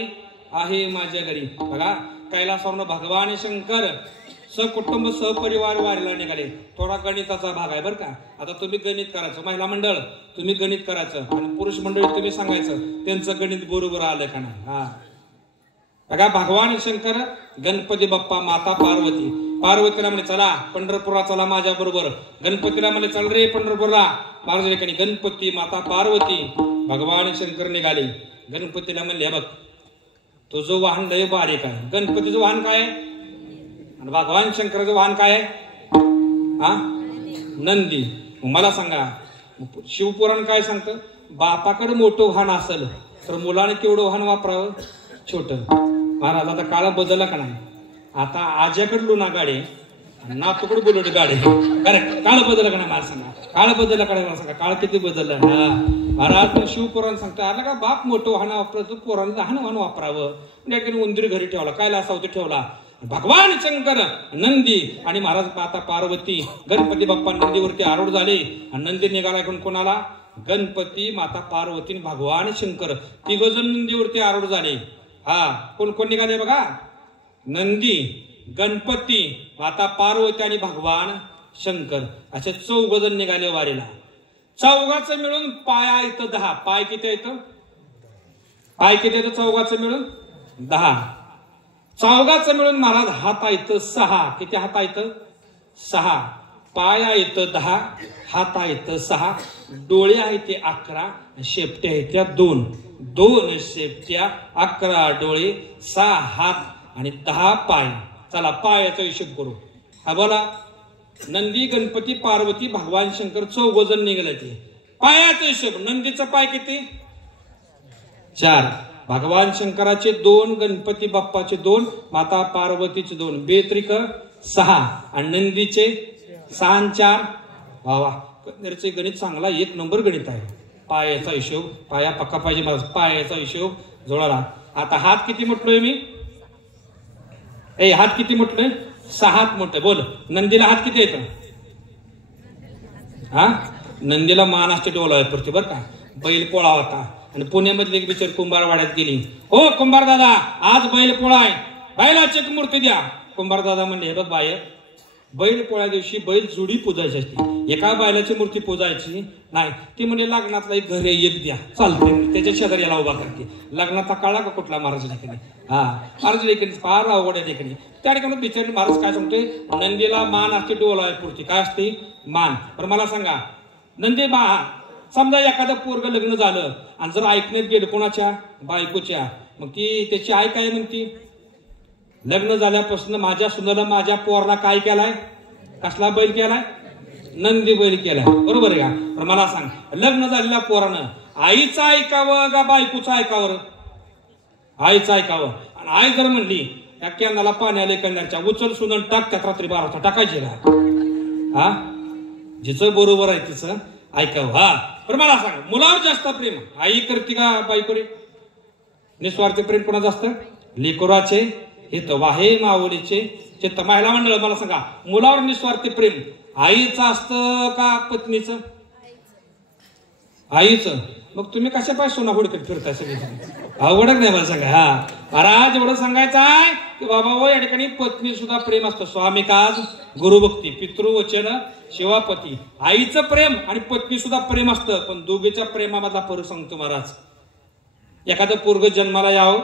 आहे माझ्या घरी. बघा कैलासावरून भगवान शंकर सहकुटुंब सहपरिवार वारीला निघाले. थोडा गणिताचा भाग आहे बरं का. आता तुम्ही गणित करायचं, महिला मंडळ तुम्ही गणित करायचं आणि पुरुष मंडळी तुम्ही सांगायचं त्यांचं गणित बरोबर आलं का नाही. हा बघा भगवान शंकर, गणपती बाप्पा, माता पार्वती. पार्वतीला म्हणे चला पंढरपूरला चला माझ्या बरोबर. गणपतीला म्हणे चल रे पंढरपूरला. महाराज गणपती माता पार्वती भगवान शंकर निघाले. गणपतीला म्हणले बघ तुझं वाहन लय बारीक आहे. गणपतीचं वाहन काय आहे आणि भगवान शंकराचं वाहन काय आहे? हा नंदी. मला सांगा शिवपुराण काय सांगतं? बापाकडे मोठं वाहन असेल तर मुलाने केवढं वाहन वापरावं? छोट. महाराज आता काळ बदलला का नाही? आता आज्याकडे लुना गाडी नातूकडे बुलेट गाडी. करेक्ट. काळ बदलला का नाही? मला सांगा काळ बदलला का नाही? मला सांगा काळ किती बदलला. महाराज शिवपुराण सांगतं आला का बाप मोठं वाहन वापरतो पोरानं लहान वाहन वापरावं. म्हणजे उंदीर घरी ठेवला कायला असा होता ठेवला. भगवान शंकर, नंदी आणि महाराज माता पार्वती, गणपती बाप्पा नंदीवरती आरूढ झाले. आणि नंदी निघाला कोण कोणाला? गणपती माता पार्वती भगवान शंकर तिघ जण नंदीवरती आरूढ झाले. हा कोण कोण निघाले बघा? नंदी, गणपती, माता पार्वती आणि भगवान शंकर असे 4 जण निघाले वारीला. चौघाचं मिळून पाया येतं 10. पाय किती येतं? पाय किती येतं चौघाचं मिळून? 10. चौघाचं मिळून महाराज हात येतं 6. किती हात येतं? 6. पाया येतं 10, हात येतं 6, डोळे आहेत ते 11, शेपट्या आहेत त्या 2. 2 शेपट्या, 11 डोळे, 6 हात आणि 10 पाय. चला पायाचा हिशोब करू. हा बोला. नंदी, गणपती, पार्वती, भगवान शंकर 4 जण निघाले. ते पायाचा हिशोब. नंदीचा पाय किती? 4. भगवान शंकराचे 2, गणपती बाप्पाचे 2, माता पार्वतीचे 2, बेत्रिक 6 आणि नंदीचे 6 आणि 4. वा वा कन्नडचे गणित चांगला 1 नंबर गणित आहे. पायाचा हिशोब पाया पक्का पाहिजे मला. पायाचा हिशोब जोडाला. आता हात किती म्हटलोय मी? हात किती म्हटलोय? 6 हात मोठे. बोल नंदीला हात किती येतं? हा नंदीला मान असते डोला पडते बरं का. बैल पोळा होता आणि पुण्यामधली एक बिचार कुंभारवाड्यात गेली. हो कुंभार दादा आज बैल पोळा आहे, बैलाची एक मूर्ती द्या. कुंभार दादा म्हणले हे बघ बाय बैल पोळ्या दिवशी बैल जुडी पूजायची असते. एका बैलाची मूर्ती पूजायची नाही. ती म्हणजे लग्नातला एक घर एक द्या चालते. त्याच्या शेजारी याला उभा करते. लग्नाचा काळा का कुठला महाराज ठिकाणी? हा महाराज ठिकाणी फार अवघड आहे ठिकाणी. त्या ठिकाणी बिचारी महाराज काय सांगतोय? नंदीला मान असते डोला पुरती. काय असते? मान. पण मला सांगा नंदी समजा एखादं पोरग लग्न झालं आणि जर ऐकण्यात गेलं कोणाच्या? बायकोच्या. मग ती त्याची आई काय म्हणती? लग्न झाल्यापासून माझ्या सुनाला माझ्या पोरला काय केलाय? कसला बैल केलाय? नंदी बैल केलाय. बरोबर आहे का? पण मला सांग लग्न झालेल्या पोरानं आईचं ऐकावं का बायकोचं ऐकावं? आईचं ऐकावं. आणि आई जर म्हणली त्या कॅनाला पाणी आले कन्याच्या उचल सुनन टाक त्यात रात्री 12 वाजता टाकायचे का? हा जिचं बरोबर आहे तिचं ऐकावं. हा पण मला सांग मुलावर जास्त प्रेम आई करते का बायको रे? निस्वार्थ प्रेम कोणाचं असतं? लेकराचे हे तर वाहे मावळीचे चित्त. महिला मंडळ मला सांगा मुलावर निस्वार्थ प्रेम आईचं असतं का पत्नीचं? आईचं. मग तुम्ही कशा पाय सोना हुडकत फिरताय सगळे? अवघडच नाही मला सांगा. हा महाराज एवढं सांगायचं आहे की बाबा हो या ठिकाणी पत्नी सुद्धा प्रेम असतं. स्वामी काज गुरुभक्ती पितृवचन शिवापती. आईचं प्रेम आणि पत्नी सुद्धा प्रेम असतं. पण दोघीच्या प्रेमामधला फरक सांगतो महाराज. एखादं पोरग जन्माला यावं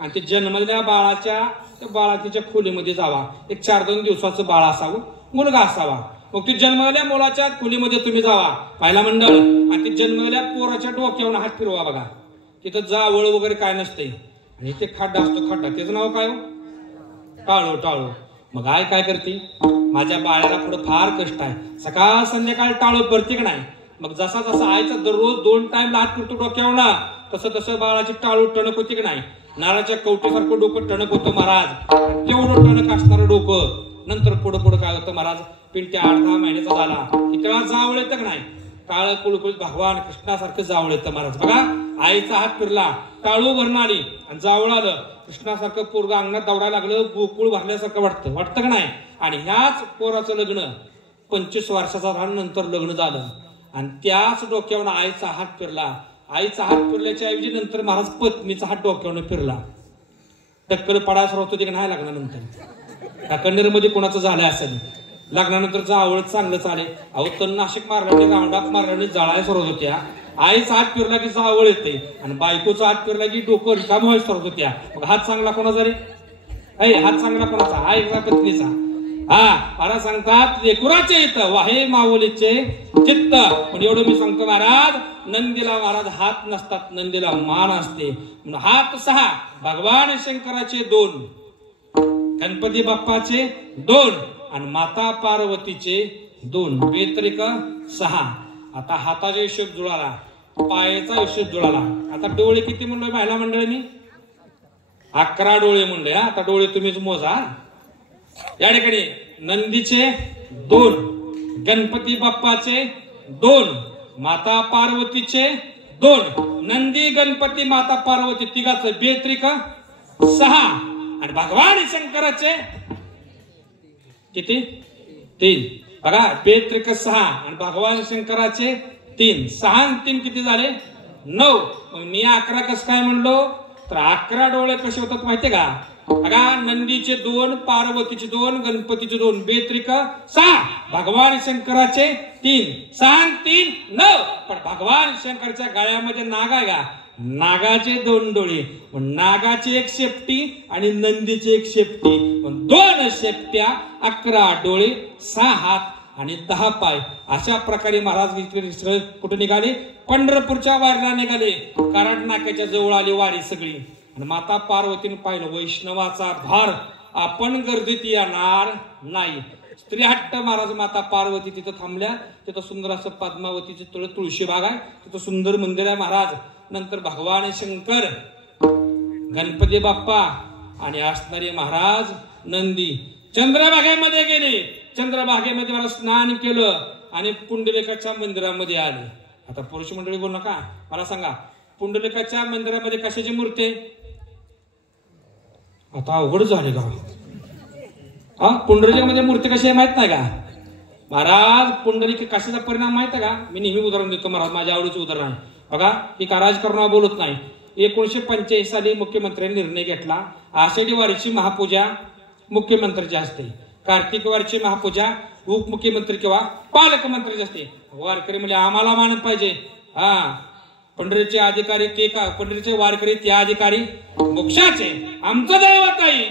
आणि ते जन्मलेल्या बाळाच्या खोलीमध्ये जावा. एक 4-2 दिवसाचं बाळ असावं, मुलगा असावा. मग ती जन्मलेल्या मुलाच्या खोलीमध्ये तुम्ही जावा पहिला मंडळ आणि ती जन्मलेल्या पोराच्या डोक्यावर हात फिरवा. बघा तिथं जावळ वगैरे काय नसते आणि ते खड्डा असतो. खड्डा त्याचं नाव काय? टाळू. टाळू. मग आय काय करते? माझ्या बाळाला पुढे फार कष्ट आहे, सकाळ संध्याकाळ टाळू भरते की नाही. मग जसा जसा आईचा दररोज 2 टाइम हात फिरतो डोक्यावर ना तसं तसं बाळाची टाळू टणक होती की नाही. नारळाच्या कवटीसारखं डोकं टणक होतं महाराज. तेवढं टणक असणारं डोकं. नंतर पुढं पुढं काय होतं महाराज? पिंट्या 8-10 महिन्याचा झाला की तेव्हा जावळ येतं की नाही? काळ कुळकुळीत भगवान कृष्णासारखं जावळ येतं महाराज. बघा आईचा हात फिरला, टाळू भरून आली आणि जावळ आलं कृष्णासारखं पोरग अंगणात दौडायला लागलं, गोकुळ भरल्यासारखं वाटतं का नाही? आणि ह्याच पोराचं लग्न 25 वर्षाचा नंतर लग्न झालं आणि त्याच डोक्यावर आईचा हात फिरला. आईचा हात फिरल्याच्या ऐवजी नंतर महाराज पत्नीचा हात डोक्यावर फिरला. टक्कल पडायला होतं ते नाही लग्नानंतर. कन्नरमध्ये कोणाचं झालं असेल, लग्नानंतर जावळ चांगलं चाले. अहो तणनाशक मारल्याने, राऊंडाप मारल्याने जळायला सुरुवात होत्या. आईचा हात फिरला की जावळ येते आणि बायकोचा हात फिरला की डोकं रिकाम व्हायला सुरुवात होत्या. मग हात चांगला कोणाचा रे? हात चांगला कोणाचा? आईचा पत्नीचा. मला सांगतात लेकुराचे इथं वाहे माऊलीचे चित्त. पण एवढं मी सांगतो महाराज, नंदीला महाराज हात नसतात, नंदीला मान असते. हात 6, भगवान शंकराचे 2, गणपती बाप्पाचे 2 आणि माता पार्वतीचे 2, व्यतिरिक 6. आता हाताचा हिशोब जुळाला, पायाचा हिशोब जुळाला. आता डोळे किती म्हणलोय महिला मंडळींनी? 11 डोळे म्हणले. आता डोळे तुम्हीच मोजा. या ठिकाणी नंदीचे 2, गणपती बाप्पाचे 2, माता पार्वतीचे 2. नंदी, गणपती, माता पार्वती तिघाचं व्यतिरिक 6 आणि भगवान शंकराचे किती? 3. बघा, व्यतिरिक 6 आणि भगवान शंकराचे 3. 6 आणि 3 किती झाले? 9. मग मी 11 कसं काय म्हणलो? तर 11 डोळे कसे होतात माहितीये का? बघा, नंदीचे 2, पार्वतीचे 2, गणपतीचे 2, व्यतिरिक 6, भगवान शंकराचे 3. 6 आणि 3 9. पण भगवान शंकरच्या गळ्यामध्ये नाग आहे का? नागाचे 2 डोळे. नागाची 1 शेपटी आणि नंदीची 1 शेपटी. 2 शेपट्या, 11 डोळे, 6 हात आणि 10 पाय. अशा प्रकारे महाराज कुठे निघाले? पंढरपूरच्या वारीला निघाले. कराड नाक्याच्या जवळ आली वारी सगळी. आणि माता पार्वतीने पाहिलं वैष्णवाचा भार, आपण गर्दीत येणार नाही. स्त्री हट्ट महाराज माता पार्वती तिथं थांबल्या. तिथं सुंदर असं पद्मावतीचे तुळशी बाग आहे, तिथं सुंदर मंदिर आहे महाराज. नंतर भगवान शंकर, गणपती बाप्पा आणि असणारे महाराज नंदी चंद्रभागेमध्ये गेले. चंद्रभागेमध्ये मला स्नान केलं आणि पुंडलिकाच्या मंदिरामध्ये आले. आता पुरुष मंडळी बोलू नका, मला सांगा पुंडलिकाच्या मंदिरामध्ये कशाची मूर्ती आहे? आता अवघड झाले का? पुंडलिकामध्ये मूर्ती कशी आहे माहित नाही का महाराज? पुंडलिक कशाचा परिणाम माहित आहे का? मी नेहमी उदाहरण देतो महाराज, माझ्या आवडीचं उदाहरण आहे. बघा, ही का राजकारणावर बोलत नाही. 1985 साली मुख्यमंत्र्यांनी निर्णय घेतला, आषाढी वारीची महापूजा मुख्यमंत्र्याची असते, कार्तिक वारीची महापूजा उपमुख्यमंत्री किंवा पालकमंत्र्याची असते. वारकरी म्हणजे आम्हाला मानत पाहिजे. पंढरीचे अधिकारी ते का? पंढरीचे वारकरी ते अधिकारी मोक्षाचे, आमचं दैवत आहे.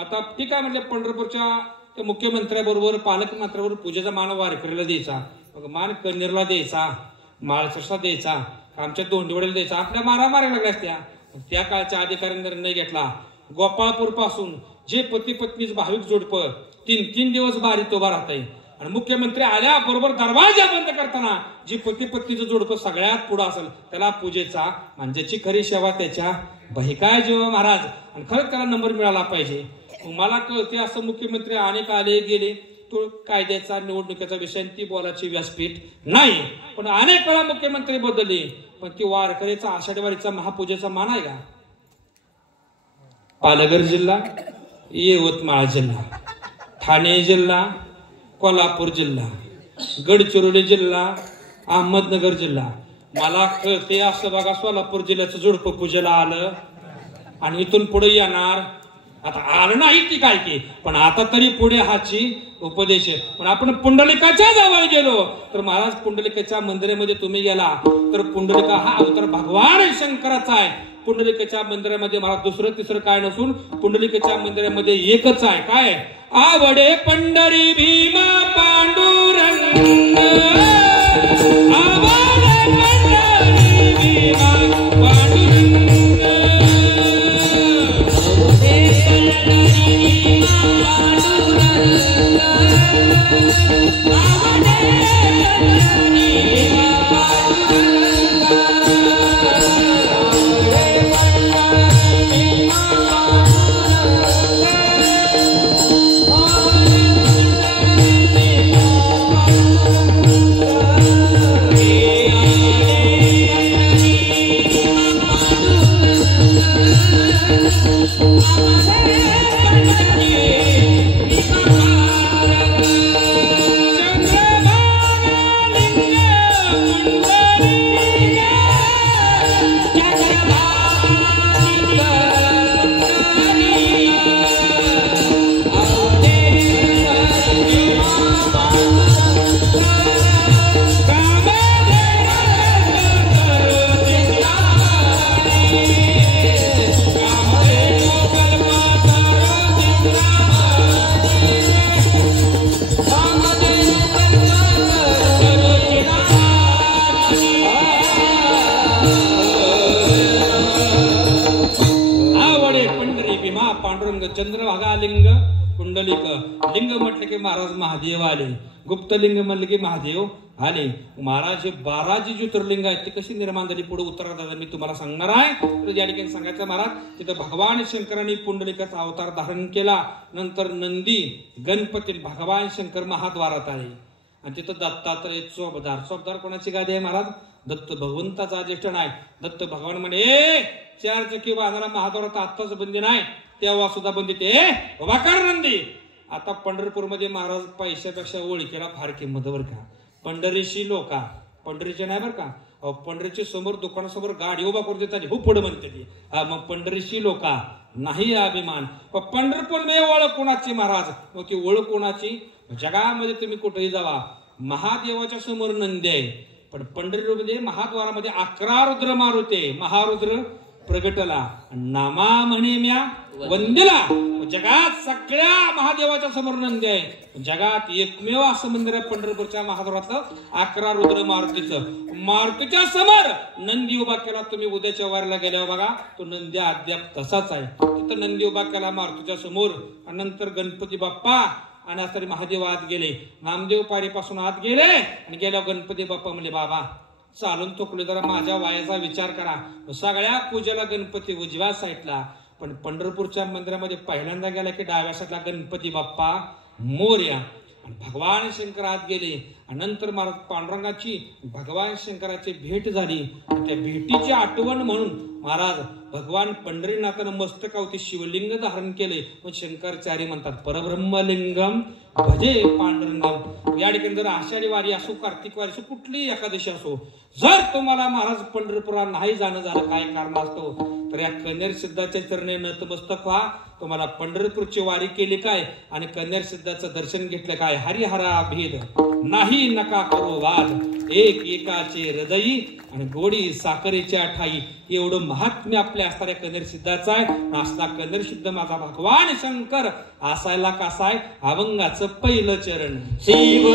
आता ठीक आहे म्हणजे पंढरपूरच्या मुख्यमंत्र्याबरोबर पालकमंत्र्याबरोबर पूजेचा मान वारकरीला द्यायचा, मग मान कन्नेरला द्यायचा, माळसरसा द्यायचा, आमच्या दोंडीवडेला द्यायचा. आपल्या मारा मारायला लागल्या असत्या. त्या काळच्या अधिकाऱ्यांनी निर्णय घेतला, गोपाळपूर पासून जे पती पत्नीच भाविक जोडपं 3 दिवस बारीत उभा राहत आहे आणि मुख्यमंत्री आल्याबरोबर दरवाजा बंद करताना जी पती पत्नीचं जोडपं सगळ्यात पुढे असेल त्याला पूजेचा, म्हणजे खरी सेवा त्याच्या बहिकाय जेव्हा महाराज. आणि खरंच त्याला नंबर मिळाला पाहिजे. मला कळते असं मुख्यमंत्री अनेक आले गेले, तो कायद्याचा निवडणुकीचा विषय ती बोलायची व्यासपीठ नाही. पण अनेक वेळा मुख्यमंत्री बदलले, पण ती वारकरीचा आषाढी वारीचा महापूजेचा मान आहे का? पालघर जिल्हा, यवतमाळ जिल्हा, ठाणे जिल्हा, कोल्हापूर जिल्हा, गडचिरोली जिल्हा, अहमदनगर जिल्हा. मला कळते असं बघा, सोलापूर जिल्ह्याचं जोडपं पूजेला आलं आणि इथून पुढे येणार. आता आलं नाही ती काय की, पण आता तरी पुढे हाची उपदेश आहे. पण आपण पुंडलिकाच्या जवळ गेलो तर महाराज पुंडलिकाच्या मंदिरामध्ये तुम्ही गेला तर पुंडलिका हा अवतार भगवान शंकराचा आहे. पुंडलिकाच्या मंदिरामध्ये मला दुसरं तिसरं काय नसून पुंडलिकाच्या मंदिरामध्ये एकच आहे. काय? आवडे पंढरी भीमा पांडुरंग, आवडे पंढरी भीमा पांडुरंग, चंद्रभागा लिंग कुंडलिक लिंग म्हटलं की महाराज महादेव आले, गुप्तलिंग म्हणलं की महादेव आले. महाराज 12 जी ज्योतिर्लिंग आहेत ती कशी निर्माण झाली पुढे उत्तरार्धात मी तुम्हाला सांगणार आहे. तर या ठिकाणी सांगायचं महाराज तिथं भगवान शंकरांनी पुंडलिकाचा अवतार धारण केला. नंतर नंदी गणपती भगवान शंकर महाद्वारात आले आणि तिथं दत्तात्रय चोपदार कोणाची गादी आहे महाराज? दत्त भगवंताचा ज्येष्ठ नाही. दत्त भगवान म्हणे 4 चाकी बांधला महाद्वारात आत्ताच बंदी नाही, तेव्हा सुद्धा बंदी ते उभा कर नंदी. आता पंढरपूरमध्ये महाराज पैशापेक्षा ओळखीला फार किंमत बर का. पंढरीशी लोका पंढरीचे नाही बर का, पंढरीच्या समोर दुकानासमोर गाडी उभा करून देतात हो पुढे म्हणते ती. मग पंढरीशी लोका नाही अभिमान. पंढरपूर मध्ये ओळख कोणाची महाराज? मग ती ओळख कोणाची? जगामध्ये तुम्ही कुठेही जावा महादेवाच्या समोर नंदी आहे, पण पंढरीमध्ये महाद्वारामध्ये 11 रुद्र मारुते. महारुद्र प्रगटला नामा म्हणे म्या वंदिला. जगात सगळ्या महादेवाच्या समोर नंदी आहे. जगात एकमेव असं मंदिर आहे पंढरपूरच्या महाद्वारातलं 11 रुद्र मारुतीचं. मारुतीच्या समोर नंदी उभा केला. तुम्ही उद्याच्या वारीला गेल्यावर बघा तो नंदी अद्याप तसाच आहे. तिथं नंदी उभा केला मारुतीच्या समोर. नंतर गणपती बाप्पा आणि आज तरी महादेव आत गेले, नामदेव पाडीपासून आत गेले आणि गेल्यावर गणपती बाप्पा म्हणले बाबा चालून तोकले जरा माझ्या वायाचा विचार करा. सगळ्या पूजेला गणपती उजव्या साईडला, पण पंढरपूरच्या मंदिरामध्ये पहिल्यांदा गेला की डाव्या साईडला गणपती बाप्पा मोरया. आणि भगवान शंकर आत गेले आणि नंतर महाराज पांडुरंगाची भगवान शंकराची भेट झाली. त्या भेटीची आठवण म्हणून महाराज भगवान पंढरीनाथानं मस्तकावरती शिवलिंग धारण केले. मग शंकराचार्य म्हणतात परब्रह्मलिंगम भजे पांडुरंगम. या ठिकाणी जर आषाढी वारी असो, कार्तिक वारी असो, कुठलीही एकादशी असो, जर तुम्हाला महाराज पंढरपुरात नाही जाणं झालं काय कारण असतो तर या कन्हेर सिद्धाच्या चरणी नतमस्तक व्हा. तुम्हाला पंढरपूरची वारी केली काय आणि कन्हेर सिद्धाचं दर्शन घेतलं काय. हरिहरा भेद नाही नका करो वाद, एक एकाचे हृदयी आणि गोडी साखरेच्या ठाई. एवढं महात्म्य आपल्या असणाऱ्या कन्हेर सिद्धाचं आहे. असला कन्हेर सिद्ध माझा भगवान शंकर असायला कसाय अभंगाचं पहिलं चरण शिव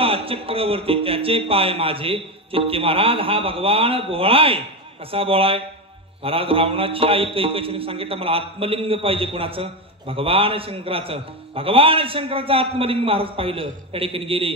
भोळा चक्रवर्ती त्याचे पाय माझे चित्ते. महाराज हा भगवान भोळा आहे. कसा भोळा आहे महाराज? रावणाची आई कैकशीने सांगितलं मला आत्मलिंग पाहिजे. कोणाचं? भगवान शंकराचं. भगवान शंकराचं आत्मलिंग महाराज पाहिलं. त्या ठिकाणी गेले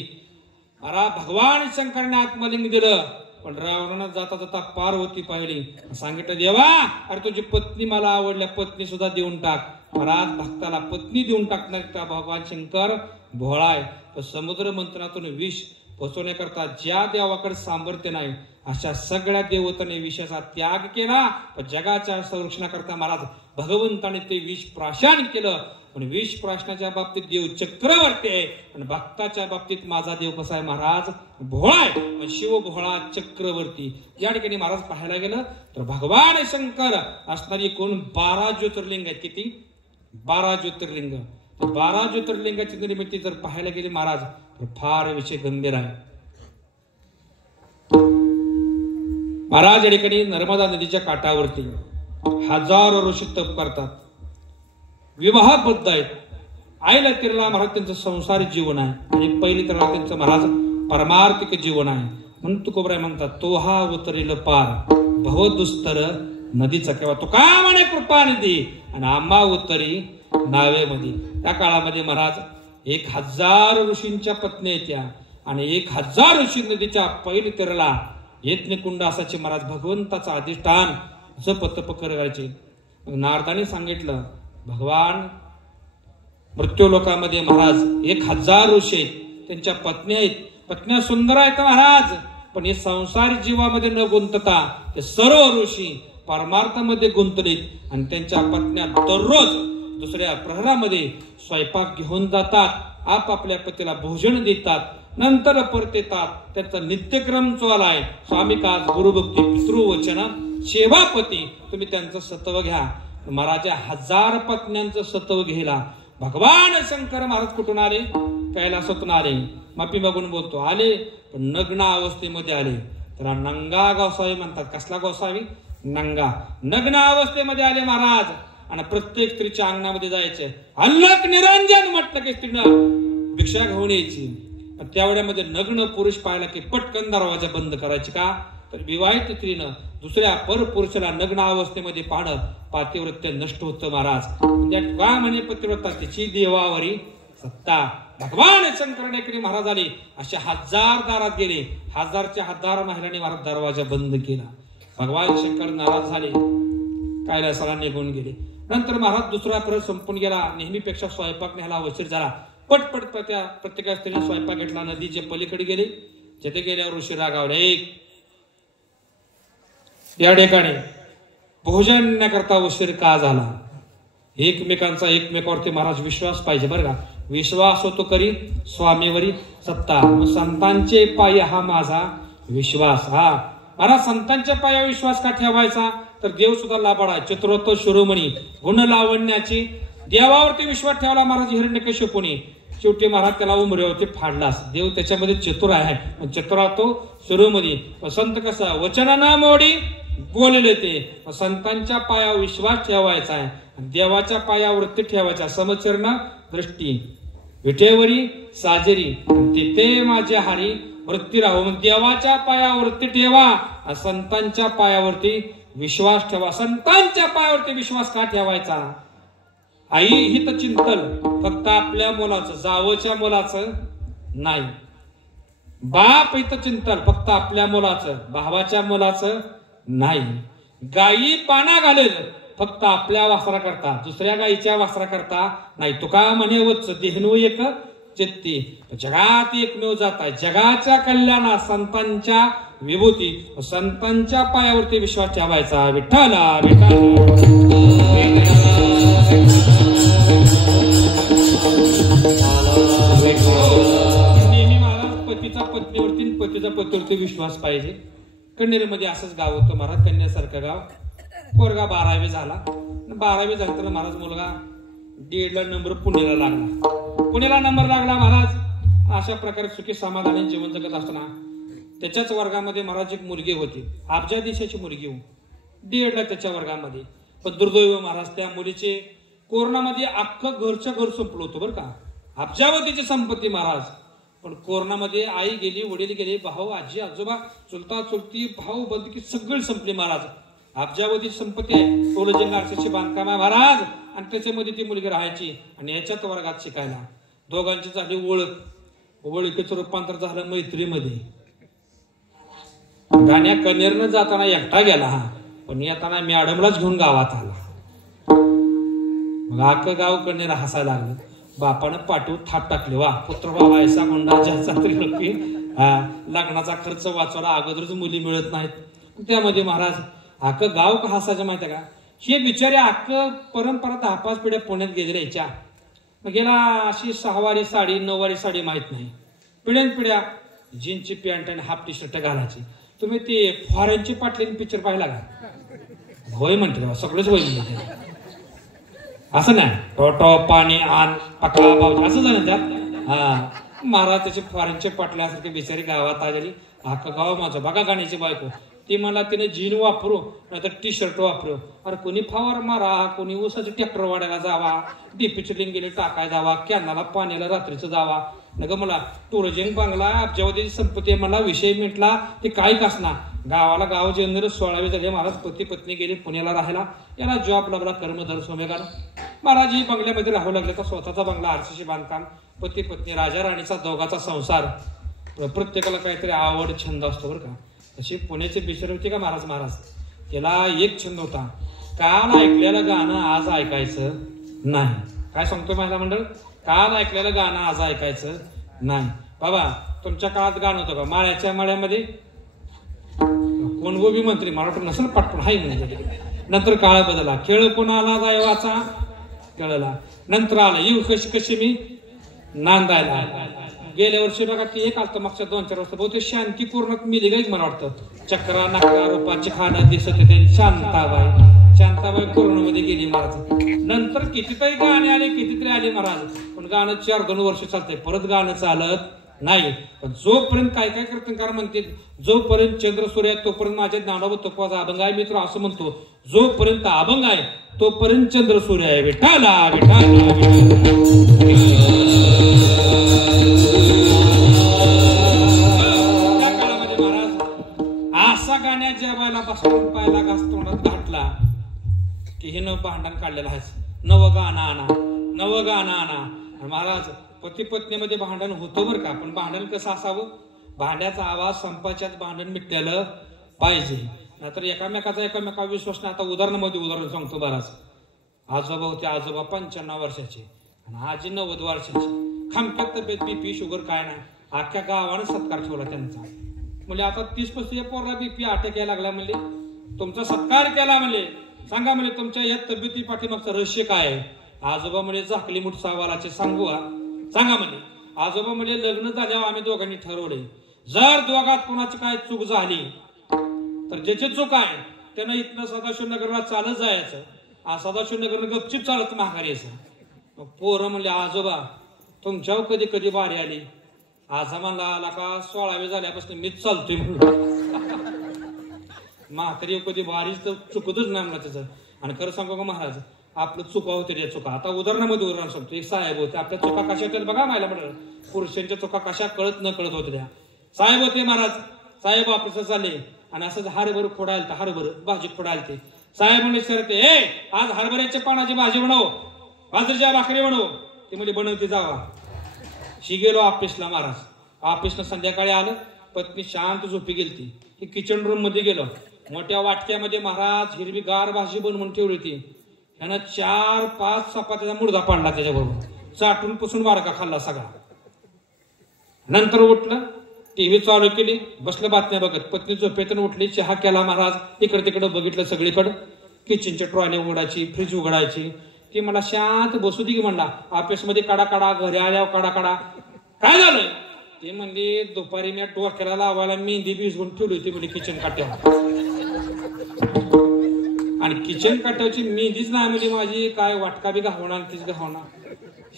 महाराज. भगवान शंकराने आत्मलिंग दिलं. पण रावणानं जाता जाता पार्वती पाहिली. सांगितलं देवा अरे तुझी पत्नी मला आवडल्या, पत्नी सुद्धा देऊन टाक. महाराज भक्ताला पत्नी देऊन टाकणार का भगवान शंकर भोळा आहे. तर समुद्र मंथनातून विष पोचवण्याकरता ज्या देवाकडे सामर्थ्य नाही अशा सगळ्या देवतांनी विषाचा त्याग केला. पण जगाच्या संरक्षणाकरता महाराज भगवंताने ते विष प्राशन केलं. पण विष प्राशनाच्या बाबतीत देव चक्रवर्ती आहे आणि भक्ताच्या बाबतीत माझा देव कसा आहे महाराज? भोळा आहे. शिव भोळा चक्रवर्ती. या ठिकाणी महाराज पाहायला गेलं तर भगवान शंकर असणारी एकूण 12 ज्योतिर्लिंग आहेत. किती? 12 ज्योतिर्लिंग. 12 ज्योतिर्लिंगाची निर्मिती जर पाहायला गेली महाराज तर फार विषय गंभीर आहे. महाराज या ठिकाणी नर्मदा नदीच्या काठावरती हजारो ऋषी तप करतात. विवाहबद्ध आहेत. आईला तिरला महाराज त्यांचं संसारिक जीवन आहे आणि पहिली तिरला त्यांचं महाराज परमार्थिक जीवन आहे. म्हणून तुकोबराय म्हणतात तो हा उतरेल पार भवदुस्तर नदीचा केव्हा तो का म्हणे कृपा निधी आणि आम्हा उतरी नावेमध्ये. त्या काळामध्ये महाराज 1000 ऋषींच्या पत्नी येत्या आणि 1000 ऋषी नदीच्या पहिली तिरला यज्ञकुंड असायचे महाराज. भगवंताचं अधिष्ठान जप तप करायचे. नारदाने सांगितलं भगवान मृत्यू लोकामध्ये महाराज 1000 ऋषी आहेत, त्यांच्या पत्नी आहेत. पत्न्या सुंदर आहेत महाराज. पण हे संसार जीवामध्ये न गुंतता ते सर्व ऋषी परमार्थामध्ये गुंतलेत आणि त्यांच्या पत्न्या दररोज दुसऱ्या प्रहरामध्ये स्वयंपाक घेऊन जातात. आपापल्या पतीला भोजन देतात, नंतर परत येतात. त्यांचा नित्यक्रम चालू आहे. स्वामी काज गुरुभक्ती पितृवचन सेवापती. तुम्ही त्यांचं सत्व घ्या. महाराज 1000 पत्न्यांचं सत्व घ्यायला भगवान शंकर महाराज कुठून आले? कैलासातून आले. माफी मागून बोलतो आले पण नग्न अवस्थेमध्ये आले. त्याला नंगा गोसावी म्हणतात. कसला गोसावी? नंगा. नग्न अवस्थेमध्ये आले महाराज आणि प्रत्येक स्त्रीच्या अंगणामध्ये जायचे. अल्लक निरंजन म्हटलं की स्त्रीनं भिक्षा घेऊन यायची. त्यावेळेमध्ये नग्न पुरुष पाहिला की पटकन दरवाजा बंद करायचे. का तर विवाहित स्त्रीनं दुसऱ्या परपुरुषाला नग्न अवस्थेमध्ये पाहणं पातिव्रत्य नष्ट होतं महाराज. का म्हणे पतिव्रता तिची देवावरी सत्ता. भगवान शंकराने महाराज आले अशा 1000 दारात गेले. 1000च्या 1000 महिलांनी महाराज दरवाजा बंद केला. भगवान शंकर नाराज झाले. कैलासाला निघून गेले. नंतर महाराज दुसरा प्रहर संपून गेला. नेहमीपेक्षा स्वयंपाक न्यायला उशीर झाला. पटपट प्रत्येका स्त्रीने स्वयंपाक घेतला. नदीचे पलीकडे गेले. जिथे गेल्यावर ऋषी रागावले. या ठिकाणी भोजन न करता उशीर का झाला? एकमेकांचा एकमेकावरती महाराज विश्वास पाहिजे बरं का. विश्वास होतो करी स्वामीवरी सत्ता. संतांचे पाय हा माझा विश्वास. हा महाराज संतांच्या पायावर विश्वास का ठेवायचा? तर देव सुद्धा लाभाडा चतुरत्व शिरोमणी गुण लावण्याची देवावरती विश्वास ठेवला महाराज हिरण्यकश्यपूने. शेवटी महाराज त्याला उमऱ्यावरती फाडलास. देव त्याच्यामध्ये चतुर आहे. चतुरा तो शिरोमणी. संत कसा वचनाना मोडी बोलले ते. संतांच्या पायावर विश्वास ठेवायचा आहे. देवाच्या पायावरती ठेवायचा. समचरण दृष्टी विठेवरी साजरी तिथे माझ्या हारी वृत्ती राहू. देवाच्या पायावरती ठेवा. संतांच्या पायावरती विश्वास ठेवा. संतांच्या पायावरती विश्वास का ठेवायचा? आई हित चिंतन फक्त आपल्या मुलाचं, जावच्या मुलाचं नाही. बाप हित चिंतन फक्त आपल्या मुलाचं, भावाच्या मुलाचं नाही. गायी पाना घालेल फक्त आपल्या वासरा करता, दुसऱ्या गायीच्या वासरा करता नाही. तुका म्हणे वत्स देहनू एक चित्ती. जगात एकमेव जाता. जगाच्या कल्याणा संतांच्या विभूती. संतांच्या पायावरती विश्वास ठेवायचा. विठ्ठला नेहमी महाराज पतीचा पत्नीवरती, पतीचा पतीवरती विश्वास पाहिजे. कन्नेरमध्ये असंच गाव होतं महाराज, कन्यासारखं गाव. पोरगा 12वी झाला. 12वी झाली तर महाराज मुलगा 1.5ला नंबर पुण्याला लागला. पुण्याला नंबर लागला महाराज. अशा प्रकारे सुखी समाधानी जीवन जगत असताना त्याच्याच वर्गामध्ये महाराज एक मुलगी होती. अब्जा देशाची मुलगी हो. 1.5ला त्याच्या वर्गामध्ये. पण दुर्दैव महाराज त्या मुलीचे कोरोनामध्ये अख्खं घरच्या घर संपलं होतं बरं का. अब्जावतीची संपत्ती महाराज. पण कोरोनामध्ये आई गेली, वडील गेले, भाऊ, आजी, आजोबा, चुलता, चुलती, भाऊ, बंधुकी सगळी संपली महाराज. अब्जावधी संपत्ती आहे, टोलजंग आरसीसी बांधकाम आहे महाराज, आणि त्याच्यामध्ये ती मुलगी राहायची आणि याच्यात वर्गात शिकायला. दोघांची झाली ओळखीचं रूपांतर झालं मैत्रीमध्ये. गाण्या कनेरनं जाताना एकटा गेला हा, पण येताना मॅडमलाच घेऊन गावात आला. मग अख्खं गाव कनेर हसायला लागलं. बापानं पाठवून थाप टाकले, वा पुत्र बाबा ऐसा मुंडा ज्याचा तरी लोकी. लग्नाचा खर्च वाचवायला अगोदरच मुली मिळत नाहीत. त्यामध्ये महाराज अख्खं गाव का हसायचं माहिती का? हे बिचारे अख्खं परंपरा 10-5 पिढ्या पुण्यात गेलेल्या याच्या. मग गेला अशी 6वारी साडी 9वारी साडी माहित नाही. पिढ्या जीन्सची पॅन्ट आणि हाफ टी शर्ट घालायची. तुम्ही ते फॉरेनची पाटलीन पिक्चर पाहिला का? होय म्हणते, सगळंच होय म्हणते. असं नाही टोटो पाणी आण पकळा भाऊ असं झालं त्यात. महाराज त्याचे फॉरेनचे पाटल्यासारखे बिचारी गावात आलेली. अख्खं गाव माझं बघा गाण्याची बायको. ती मला तिने जीन वापरू नाहीतर टी शर्ट वापरू. अरे कोणी फवार मारा, कोणी ऊसाचे ट्रॅक्टर वाढायला जावा, डीपीची लिंग गेले टाकाय जावा, कॅनाला पाण्याला रात्रीचं जावा. नग मला टुरिझम बांगला अब्जावधी संपत्ती मला विषय मिटला. ते काय कसना गावाला गाव जेंदर 16वे झाले महाराज. पती पत्नी गेली पुण्याला राहायला. याला जॉब लागला कर्मधर सोमेगाला. महाराज ही बंगल्यामध्ये राहू लागले का स्वतःचा बंगला आरसीसी बांधकाम. पती पत्नी राजा राणीचा दोघाचा संसार. प्रत्येकाला काहीतरी आवड छंद असतो बरं का. तशी पुण्याचे बिचार होते का महाराज. त्याला एक छंद होता, काल ऐकलेलं गाणं आज ऐकायचं नाही. काय सांगतोय महिला मंडळ? काल ऐकलेलं गाणं आज ऐकायचं नाही. बाबा तुमच्या काळात गाणं होतं का? माळ्याच्या माळ्यामध्ये कोण गोबी मंत्री मला वाटतं नसेल पाठपून हाय म्हणजे. नंतर काळ बदलला, खेळ कोणाला दैवाचा कळला. नंतर आलं येऊ कशी कशी मी नांदायला. गेल्या वर्षी बघा ती एक आलतं मागच्या 2-4 वर्ष बहुतेक शांतीपूर्ण मिली गाईच मला वाटतं. चक्रा नाकरा रूपाची खाणं दिसत होते. शांताबाई कोरोनामध्ये गेली महाराज. नंतर कितीतरी गाणे आले, कितीतरी आले महाराज. पण गाणं 4-2 वर्ष चालतंय, परत गाणं चालत नाही. पण जोपर्यंत काय कीर्तनकार म्हणते, जोपर्यंत चंद्र सूर्य आहे तोपर्यंत माझ्या ज्ञानावर तत्वाचा अभंग आहे. मित्र असं म्हणतो, जोपर्यंत अभंग आहे तोपर्यंत चंद्र सूर्य आहे. विठाला असा गाण्या जेवायला बसवून पायला घास तोंडात घातला की हे न भांडण काढलेलं आहे. नवं गाणं आणा. महाराज पती पत्नीमध्ये भांडण होतं बरं का. पण भांडण कसं असावं? भांड्याचा आवाज संपाच्यात भांडण मिटलेलं पाहिजे. नाहीतर एकामेका विश्वास नाही. आता उदाहरण सांगतो. बराच आजोबा होते, आजोबा 55 वर्षाचे आणि आजी 90 वर्षाची. खमक्यात तब्येत, बीपी शुगर काय नाही. अख्ख्या गावानं सत्कार ठेवला त्यांचा. म्हणजे आता 30-35 पोरला बीपी अटॅक यायला लागला. म्हणले तुमचा सत्कार केला. म्हणले सांगा म्हणजे तुमच्या या तब्येती पाठीमागचं रहस्य काय आहे? आजोबा म्हणजे झाकली मुठ सवालाचे सांगू सांगा म्हणजे. आजोबा म्हणजे लग्न झाल्यावर आम्ही दोघांनी ठरवले, जर दोघात कोणाची काय चूक झाली तर ज्याची चूक आहे त्यानं इथनं सदाशिवनगरला चालत जायचं. सदाशिवनगरनं गपचिप चालत माघारी यायचं. पोरं म्हणले आजोबा तुमच्यावर कधी कधी बारी आली. आज म्हणला आला का 16वे झाल्यापासून मीच चालतोय म्हणून. म्हातारी कधी बारीच तर चुकतच नाही म्हणा त्याचं. आणि खरं सांगू का महाराज, आपलं चुका होते त्या चुका. आता उदाहरण सांगतो. एक साहेब होते, आपल्या चुका कशा होत्या बघा. मायला म्हटलं पुरुषांच्या चुका कशा कळत न कळत होत्या त्या. साहेब होते महाराज. साहेब ऑफिसला चालले आणि असं हरभर फोडायला, हरभर भाजी फोडायला ते साहेब म्हणले सर ते आज हरभऱ्याच्या पानाची भाजी बनव, बाजरीच्या भाकरी बनव. ते म्हणजे बनवते जावा. गेलो ऑफिसला महाराज. ऑफिसला संध्याकाळी आलं. पत्नी शांत झोपी गेलती. की किचन रूम मध्ये गेलो. मोठ्या वाटक्यामध्ये महाराज हिरवीगार भाजी बनवून ठेवली होती. त्यानं 4-5 चपात्याचा मुर्दा पाडला त्याच्याबरोबर. चाटून पुसून बारका खाल्ला सगळा. नंतर उठलं, टीव्ही चालू केली, बसलं बातम्या बघत. पत्नी झोपेतून उठली, चहा केला महाराज. इकडे तिकडे बघितलं सगळीकडं. किचनच्या ट्रॉली उघडायची, फ्रीज उघडायची. ती मला शांत बसू दे की म्हणला. ऑफिसमध्ये काढा, घरी आल्यावर काढा. काय झालं ते म्हणली, दुपारी मी डोक्याला लावायला मेहंदी भिजवून ठेवली होती म्हणजे किचन काट्यावर. आणि किचन काट्यावरची मेहंदीच नाही म्हणजे माझी काय वाटका बी घावणार तीच घावणार.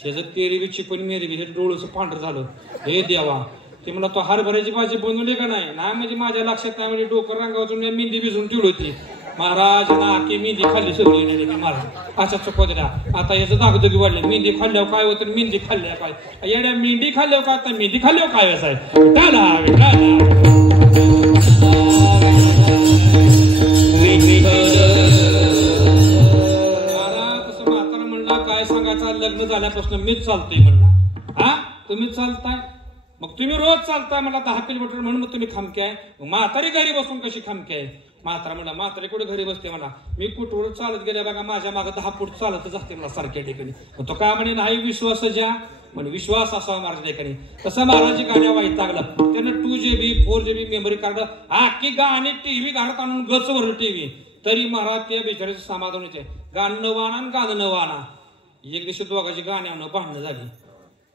शेजत तेरी बी चिपण मेरी बी. हे डोळंच पांढर झालं. हे देवा. ते मला तो हरभऱ्याची भाजी बनवली का नाही म्हणजे माझ्या लक्षात नाही. म्हणजे डोकं रंगावरून मेहंदी भिजवून ठेवली होती. महाराज नाकी मेहंदी खाल्ली सगळी महाराज अशा चुकवत्या. आता याचं दागदुगी वाढले. मेहंदी खाल्ल्यावर काय होतं, मेहंदी खाल्ल्या काय येड्या, मेहंदी खाल्ल्यावर काय आता मेहंदी खाल्ल्यावर काय असं आहे. तसं म्हातारा म्हणला काय सांगायचं, लग्न झाल्यापासून मीच चालतोय म्हणला. हा तुम्हीच चालताय, मग तुम्ही रोज चालताय मला 10 किलोमीटर म्हणून मग तुम्ही खामके आहे. म्हातारी घरी बसून कशी खामके आहे. म्हातारा म्हणला म्हातारी कुठे घरी बसते मला, मी कुठवर चालत गेल्या बघा माझ्या मागे 10 फूट चालत जाते मला सारख्या ठिकाणी. तो काय म्हणे नाही विश्वास ज्या म्हणजे विश्वास असावा महाराज ठिकाणी. तसं महाराज गाड्या वाईट लागलं त्यानं 2GB 4GB मेमरी कार्ड आखी गाणी टीव्ही घरात आणून गच भरलं टीव्ही, तरी महाराज त्या बिचाराचं समाधान होते. गाणं न वाना गाणं न वाना. एक दिवशी दोघांची गाण्यानं भांडणं झाली.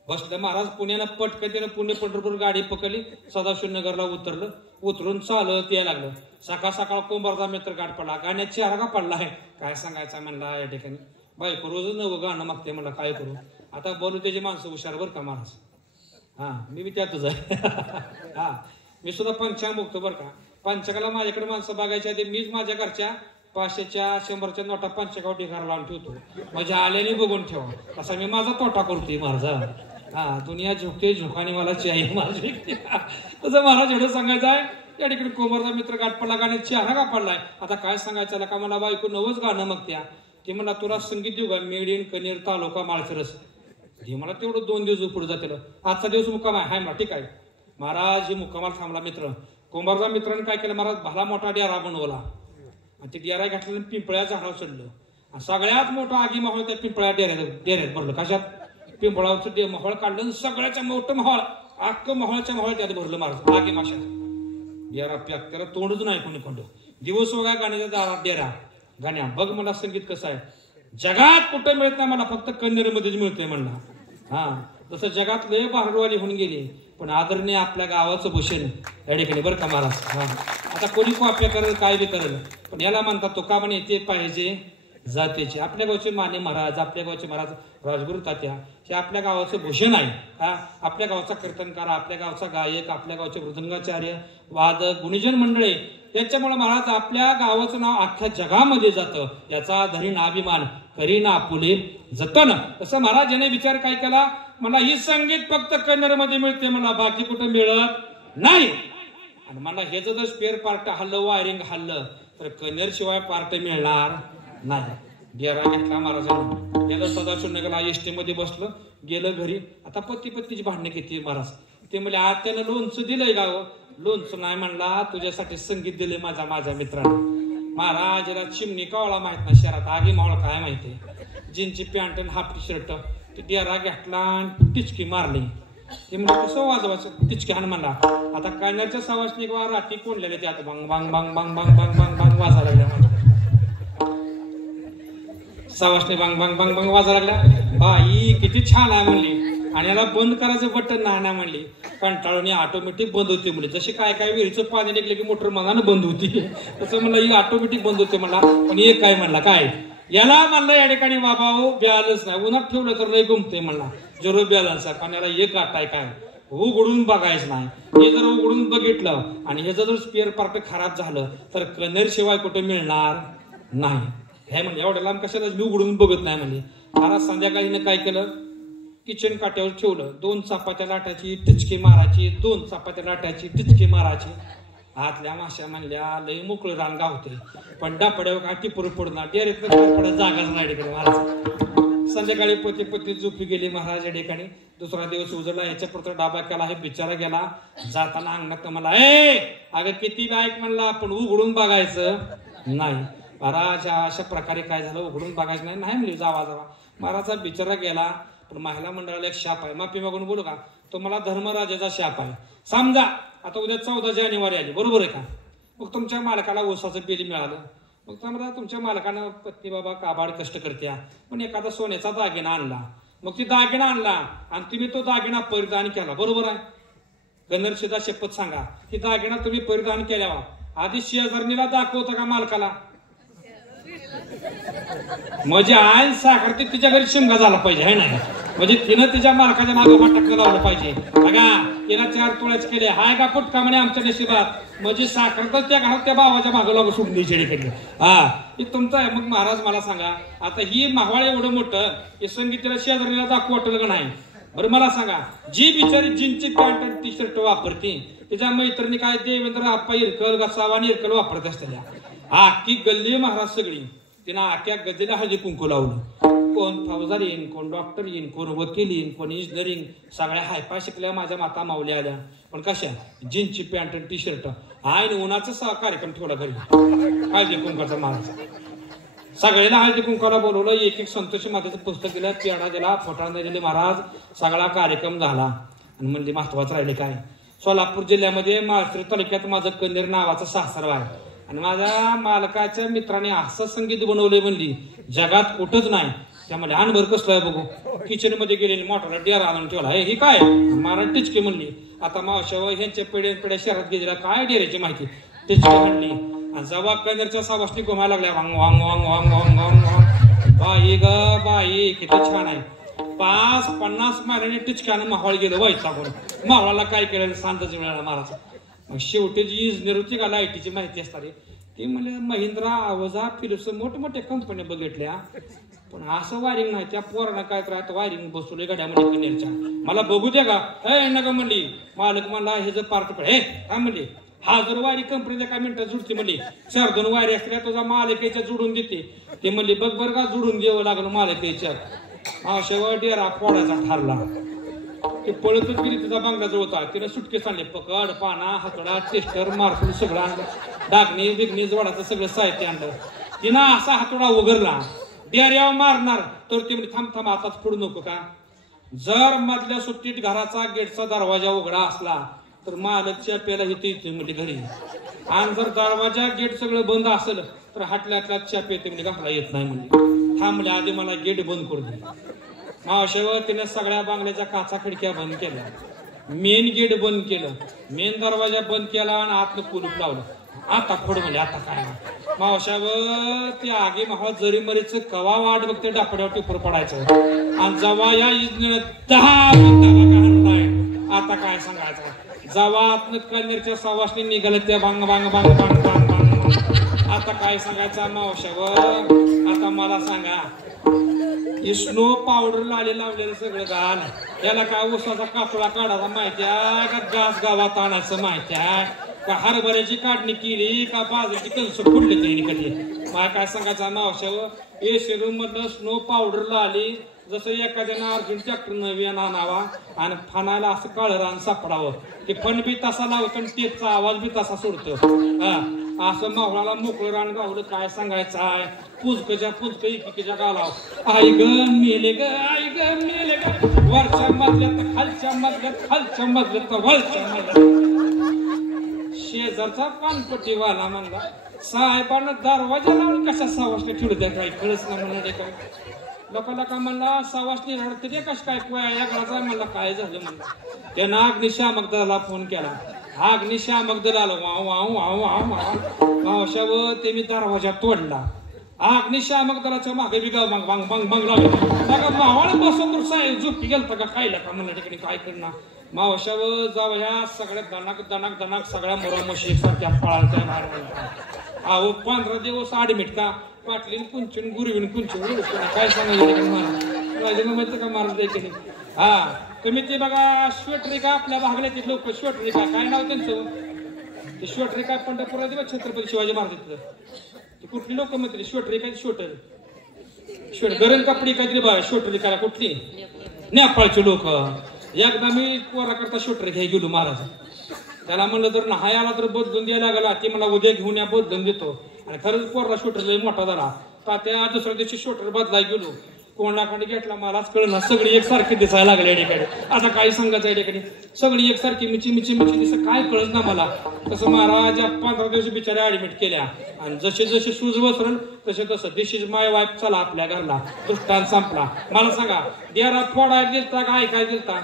बसलं महाराज पुण्यानं पटकन त्यानं पुणे पंढरपूर गाडी पकडली, सदाशिवनगरला उतरलं. उतरून चालत यायला लागलं. सकाळ सकाळ कोंबरचा मित्र गाठ पडला. गाण्यात चेहरा का पडला आहे काय सांगायचं म्हणला. या ठिकाणी बायको रोज नवं गाणं मागते म्हणला काय करू. आता बोलू त्याची माणसं हुशार बरं का महाराज. हा मी त्यातच आहे. हा मी सुद्धा पंचांग बघतो बरं का. पंचकाला माझ्याकडे माणसं बघायची आधी मीच माझ्या घरच्या 500च्या 100च्या नोटा पंचकावर ढिगारा लावून ठेवतो. म्हणजे आल्याने बघून ठेवा. असा मी माझा तोटा करतोय महाराजा. हा दुनिया झोकते झोकाने मला आहे माझी. तसं महाराज एवढं सांगायचं आहे. या ठिकाणी कोमरचा मित्र गाठ पडला. गाण्यात चेहरा का पडलाय. आता काय सांगायचं का मला बायको नवंच गाणं मग त्या ती मला तुला संगीत देऊ का, मेड इन कनेर तालुका माळशिरस. हे मला तेवढं 2 दिवस पुढे जाते. आजचा दिवस मुक्काम आहे. हाय मला ठीक आहे महाराज. हे मुक्कामाला थांबला मित्र. कोंबरचा मित्राने काय केलं महाराज, भला मोठा डेरा बनवला आणि ते डेरा घातल्यानं पिंपळ्या झाडावर चढलं आणि सगळ्यात मोठं आगी माहोळ त्या पिंपळ्या डेऱ्यात भरलं. कशात, पिंपळावरचं मोहळ काढलं. सगळ्याचं मोठं मोहळ अख्खं मोहळाच्या मोहळ त्यात भरलं महाराज आगी माशा. डेरा पॅक त्याला तोंडच नाही कोणी कोंड. दिवस वगैरे गाण्याच्या दारात डेरा. गाण्या बघ मला संगीत कसं आहे. जगात कुठं मिळत नाही मला, फक्त कन्नडमध्येच मिळतंय म्हणला. हा तसं जगात लय बहारवाली होऊन गेली, पण आदरणीय आपल्या गावाचं भूषण या ठिकाणी बरं का महाराज. हा आता कोणी कॉप्या करेल काय बी करेल, पण याला म्हणतात तो का म्हणे ते पाहिजे जातीचे. आपल्या गावचे माने महाराज, आपल्या गावचे महाराज राजगुरू तात्या हे आपल्या गावाचं भूषण आहे. हा आपल्या गावचा कीर्तनकार, आपल्या गावचा गायक, आपल्या गावचे मृदंगाचार्य, वादक, गुणीजन मंडळी. त्याच्यामुळे महाराज आपल्या गावाचं नाव अख्ख्या जगामध्ये जातं. याचा धरीन अभिमान करीन आपुले जतन. तसं महाराज याने विचार काय केला, मला ही संगीत फक्त कन्नडमध्ये मिळते, मला बाकी कुठं मिळत नाही. आणि मला हे जर स्पेअर पार्ट हल्लं, वायरिंग हल्लं तर कन्नड शिवाय पार्ट मिळणार नाही. डेरा घेतला महाराजांनी. गेलं सदाशिवनगरला एसटी मध्ये बसलं. गेलं घरी. आता पतीची भांडणे किती महाराज. ते म्हणजे आत्यानं लोणचं दिलंय गाव. लोणचं नाही म्हणला, तुझ्यासाठी संगीत दिले माझ्या मित्राने. महाराज याला चिमणी कावळा माहित नाही शहरात, आगी मावळ काय माहिती. जीनची पॅन्ट आणि हाफ टी शर्ट. ते डेरा घेतला टिचकी मारली. ते म्हणजे कसं वाजवायचं, टिचकी हाण म्हणला. आता कन्नडच्या सवासनी रात्री कोणलेले ते आता बांग बांग बांग बांग बांग बांग बांग बांग वाजा लागल्या. सवासनी बांग बांग बांग बांग वाजा लागल्या. बाई किती छान आहे म्हणली. आणि याला बंद करायचं बटन नाही म्हणली. कंटाळून ऑटोमॅटिक बंद होते म्हणजे. जसे काय विहिरीचं पाणी निघले की मोटर मनानं बंद होती, तसं म्हणलं ही ऑटोमॅटिक बंद होते म्हणला. पण एक काय म्हणला काय याला म्हणलं या ठिकाणी बाबा बॅलन्स नाही, उन्हात ठेवलं तर लय गुमते म्हणला. जरूर बॅलन्स आहे. कारण याला एक आटाय काय उघडून बघायचं नाही. हे जर उघडून बघितलं आणि ह्याचं जर स्पेअर पार्ट खराब झालं तर कन्नड शिवाय कुठे मिळणार नाही. हे म्हणजे एवढ्या लांब कशाला मी उघडून बघत नाही म्हणजे. महाराज संध्याकाळीनं काय केलं, किचन काट्यावर ठेवलं. 2 चपात्या लाटायची टिचकी मारायची, 2 चपात्या लाटायची टिचकी मारायची. आतल्या माश्या म्हणल्या लय मोकळं रान गावते, पण डापड्यावर काय टिपूर पडणार. डेरेत पडत जागाच नाही ठिकाणी महाराज. संध्याकाळी पती झोपी गेली महाराज या ठिकाणी. दुसरा दिवस उजळला. याच्या पुरता डाबा केला. हे बिचारा गेला. जाताना अंगणात मला अगं किती लायक म्हणला, पण उघडून बघायचं नाही. महाराज अशा प्रकारे काय झालं, उघडून बघायचं नाही म्हणले जावा. महाराजचा बिचारा गेला. पण महिला मंडळाला एक शाप आहे. माफी मागून बोलू का, तो मला धर्मराजाचा शाप आहे. समजा आता उद्या 14 जानेवारी आली बरोबर आहे का, मग तुमच्या मालकाला ऊसाचं बिल मिळालं. मग समजा तुमच्या मालकानं पत्नी बाबा काबाड कष्ट करत्या, पण एखादा सोन्याचा दागिना आणला. मग ती दागिना आणला आणि तुम्ही तो दागिना परिधान केला बरोबर आहे. गणरशिदा शपथ सांगा, ही दागिना तुम्ही परिधान केल्यावर आधी शेजारणीला दाखवता का मालकाला. म्हणजे आय साखर ते तिच्या घरी शिमगा झाला पाहिजे है ना, म्हणजे तिनं तिच्या मालकाच्या मागे वाटक लावलं पाहिजे. बघा तिला 4 तोळ्याच केले हाय का फुटका म्हणे आमच्या नशिबात, म्हणजे साखर तर त्या घरात त्या भावाच्या मागे लागून सोडून द्यायची. हा हे तुमचं आहे. मग महाराज मला सांगा आता ही माहवाळ एवढं मोठं हे संगीताला शेजारीला दाखवू वाटलं का नाही? बरं मला सांगा जी बिचारी जीनची पॅन्ट आणि टी शर्ट वापरते तिच्या मैत्रिणी काय देवेंद्र आप्पा इरकल गसावा आणि इरकल वापरत असलेल्या अख्खी गल्ली महाराज सगळी तिनं अख्ख्या गल्लीला हळदी कुंकू लावलं. कोण फौजदार येईन, कोण डॉक्टर येईन, कोण वकील येईन, कोण इंजिनिअरिंग, सगळ्या हायफाय शिकल्या माझ्या माता मावल्या आल्या. पण कशा जीन्सची पॅन्ट आणि टी शर्ट आणि उन्हाचा कार्यक्रम ठेवला घरी हळदी कुंकाचा महाराज. सगळ्याला हळदी कुंकाला बोलवलं. एक एक संतोषी मातेचं पुस्तक दिलं, पेढा दिला, फटाणे दिले महाराज. सगळा कार्यक्रम झाला. आणि म्हणजे महत्वाचं राहिले काय सोलापूर जिल्ह्यामध्ये माळशिरस तालुक्यात माझं कन्नेर नावाचं सासर आहे. आणि माझ्या मालकाच्या मित्राने असं संगीत बनवलंय म्हणली जगात कुठंच नाही. त्यामध्ये अनभर कसलं आहे बघू. किचन मध्ये गेलेली मोठा डेरा आणून ठेवला. हे काय मला टिचके म्हणली. आता मावशा ह्यांच्या पिढ्या शहरात गेलेल्या काय डेऱ्याची माहिती टिचके म्हणली. आणि जेव्हा कन्नेरच्या सावासनी घुमायला लागल्या वांग वांग वांग वांग वांग वांग वांग बाई ग बाई किती छान आहे. 50 महिन्याने टिचक्यानं माहवाळ गेलं व्हायचा. माहवाळाला काय केलं सांताच वेळाला महाराज. मग शेवटी जी इंजिनियर होती का लाईटीची माहिती असणारी ती म्हणजे महिंद्रा आवजा फिलिप्स मोठमोठ्या कंपन्या बघितल्या पण असं वायरिंग नाही. त्या पोरांना काय तर वायरिंग बसवले गाड्यामध्ये कन्नेरच्या. मला बघू दे का हे नका म्हणली. मालक म्हणला हे जर पार्ट पड हे काय म्हणली हा जर वायरी कंपनीच्या काय मिनिटात जुडते म्हणली. 4-2 वायरी असल्या तुझा मालकीच्या जोडून देते. ते म्हणली बघ बरं का जोडून द्यावं लागलं मालकीच्या. शेवट डेरा फोडायचा ठरला. ते पळतच गेली तुझा बांगला जवळ होता. तिने सुटकेस आणले पकड पाना हातोडा टेस्टर मारफूल सगळं आणलं. डागणी बिगणी जोडाचं सगळं साहित्य आणलं. तिनं असा हातोडा उघडला डेऱ्यावर मारणार तर ते म्हणजे थांब थांब आताच फोडू नको का. जर मधल्या सुट्टीत घराचा गेटचा दरवाजा उघडा असला तर मालकच्या पेला इथे म्हणजे घरी. आणि जर दरवाजा गेट सगळं बंद असेल तर हाटल्यातल्या चाप येते म्हणजे घातला येत नाही म्हणजे थांबले आधी मला गेट बंद करू दे. मावशेवर तिने सगळ्या बांगल्याच्या काचा खिडक्या बंद केल्या. मेन गेट बंद केलं. मेन दरवाजा बंद केला आणि आतलं कुलूप लावलं. आता फोड म्हणजे आता काय मावशावर ते आगे माहवा जरी मरीच कवा वाट बघते डापड्यावर टिपूर पडायचं. आणि जेव्हा या 10 नाही आता काय सांगायचं. जेव्हा आतनं कन्नेरच्या सवासनी निघालं त्या भांग भांग भांग भांग भांग भांग आता काय सांगायचं मावशावर. आता मला सांगा स्नो पावडर लावलेलं सगळं घाल. याला काय उसाचा कापडा काढायचा माहिती आहे का घास गावात आणायचं माहिती आहे का हरभऱ्याची काढणी केली का बाजरीची कणस फुडली त्यांनी कधी. मला काय सांगायचं मावशावर एसी रूम मधलं स्नो पावडर लावली जसं एखाद्यानं अर्जुन ट्रॅक्टर नवी आणावा आणि फणाला असं काळं रान सापडावं. ते फण बी तसा लावतो आणि टेपचा आवाज बी तसा सोडतो. असं मावळाला मोकळं रान गावलं काय सांगायचं आहे. पुजकच्या एकीच्या गालाव आई ग मेले ग आई ग मेले ग. वरच्या मजल्यात खालच्या मजल्यात खालच्या मजल्यात वरच्या मजल्यात. शेजारचा पानपट्टीवाला म्हणला साहेबांना दरवाजा लावून कशा सावासने ठेवलं द्या काही कळच ना म्हणाले काय. लोकांना म्हणला सावासनी रडते ते कश काय या घराचा म्हणला काय झालं म्हणलं. त्यानं अग्निशामक दलाला फोन केला. अग्निशामक दल आलं wow wow wow wow wow मावशावर ते मी दरवाजा तोडला. अग्निशामक दलाच्या मागे बिगा मग बांग बांग बांग लागला. मावाळ बसून तर साहेब झोपी गेलता का खायला का म्हणलं ठिकाणी काय करणार. मावशावर जाऊ ह्या सगळ्या दनाक दनाक दनाक सगळ्या मोरामशी सारख्या पळायच्या बाहेर. अहो 15 दिवस ऍडमिट का पाटलीन कुंचून गुरुवीन कुंचून काय सांगायचं माहिती का मारून द्यायचे. हा तुम्ही ते बघा श्वेटरिका आपल्या भागल्याचे लोक श्वेटरिका काय नाव त्यांचं ते श्वेटरिका पंढरपुरात दिवस छत्रपती शिवाजी महाराज ते कुठली लोक म्हणते श्वेटरिका श्वेटर गरम कपडे काहीतरी बघा श्वेटरिकाला कुठली नेपाळचे लोक. एकदा मी पोरा करता श्वेटर घ्याय गेलो महाराज. त्याला म्हणलं तर नाही आला तर बदलून द्यायला लागला. ते मला उद्या घेऊन या बदलून देतो. आणि खरंच पोरला शूटर लय मोठा झाला. त्या दुसऱ्या दिवशी शूटर बदलाय गेलो. कोणाकडे घेतला मलाच कळलं. सगळी एकसारखी दिसायला लागली याकडे. आता काही सांगायचं याकडे सगळी एकसारखी मिची मिची मिची दिसत काय कळत ना मला. तसं महाराज 15 दिवस बिचाऱ्या ऍडमिट केल्या. आणि जसे जसे शूज बसरल तसे तसं दिस इज माय वाईफ चला आपल्या घरला दृष्टांत संपला. मला सांगा डेरा फोडायला गेलता का ऐकायला गेलता.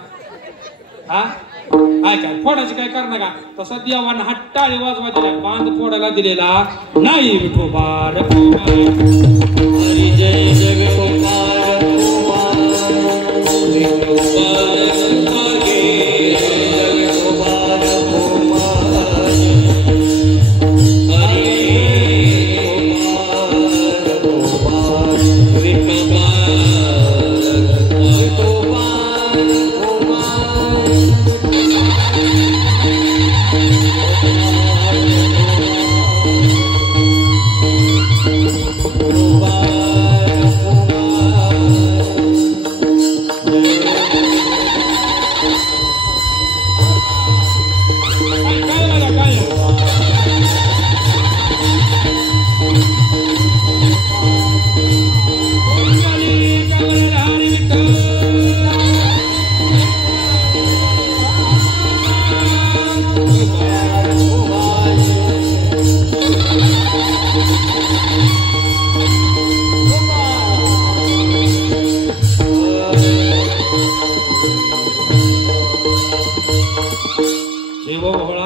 हा काय फोडायची काय करणार का? तसा देवानं हट्टाळी वाजवा दिला, बांध फोडायला दिलेला नाही. विठोबा हरी जय जगगोपाल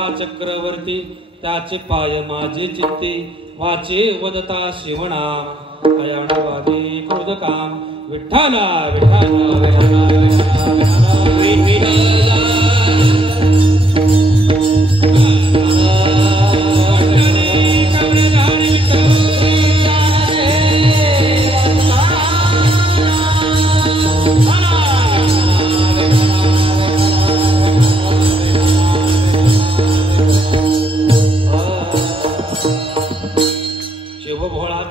चक्रवर्ती त्याचे पाय माझे चित्ते वाचे वदता शिवनाम अयाणवादी क्रोध काम विठ्ठला विठ्ठला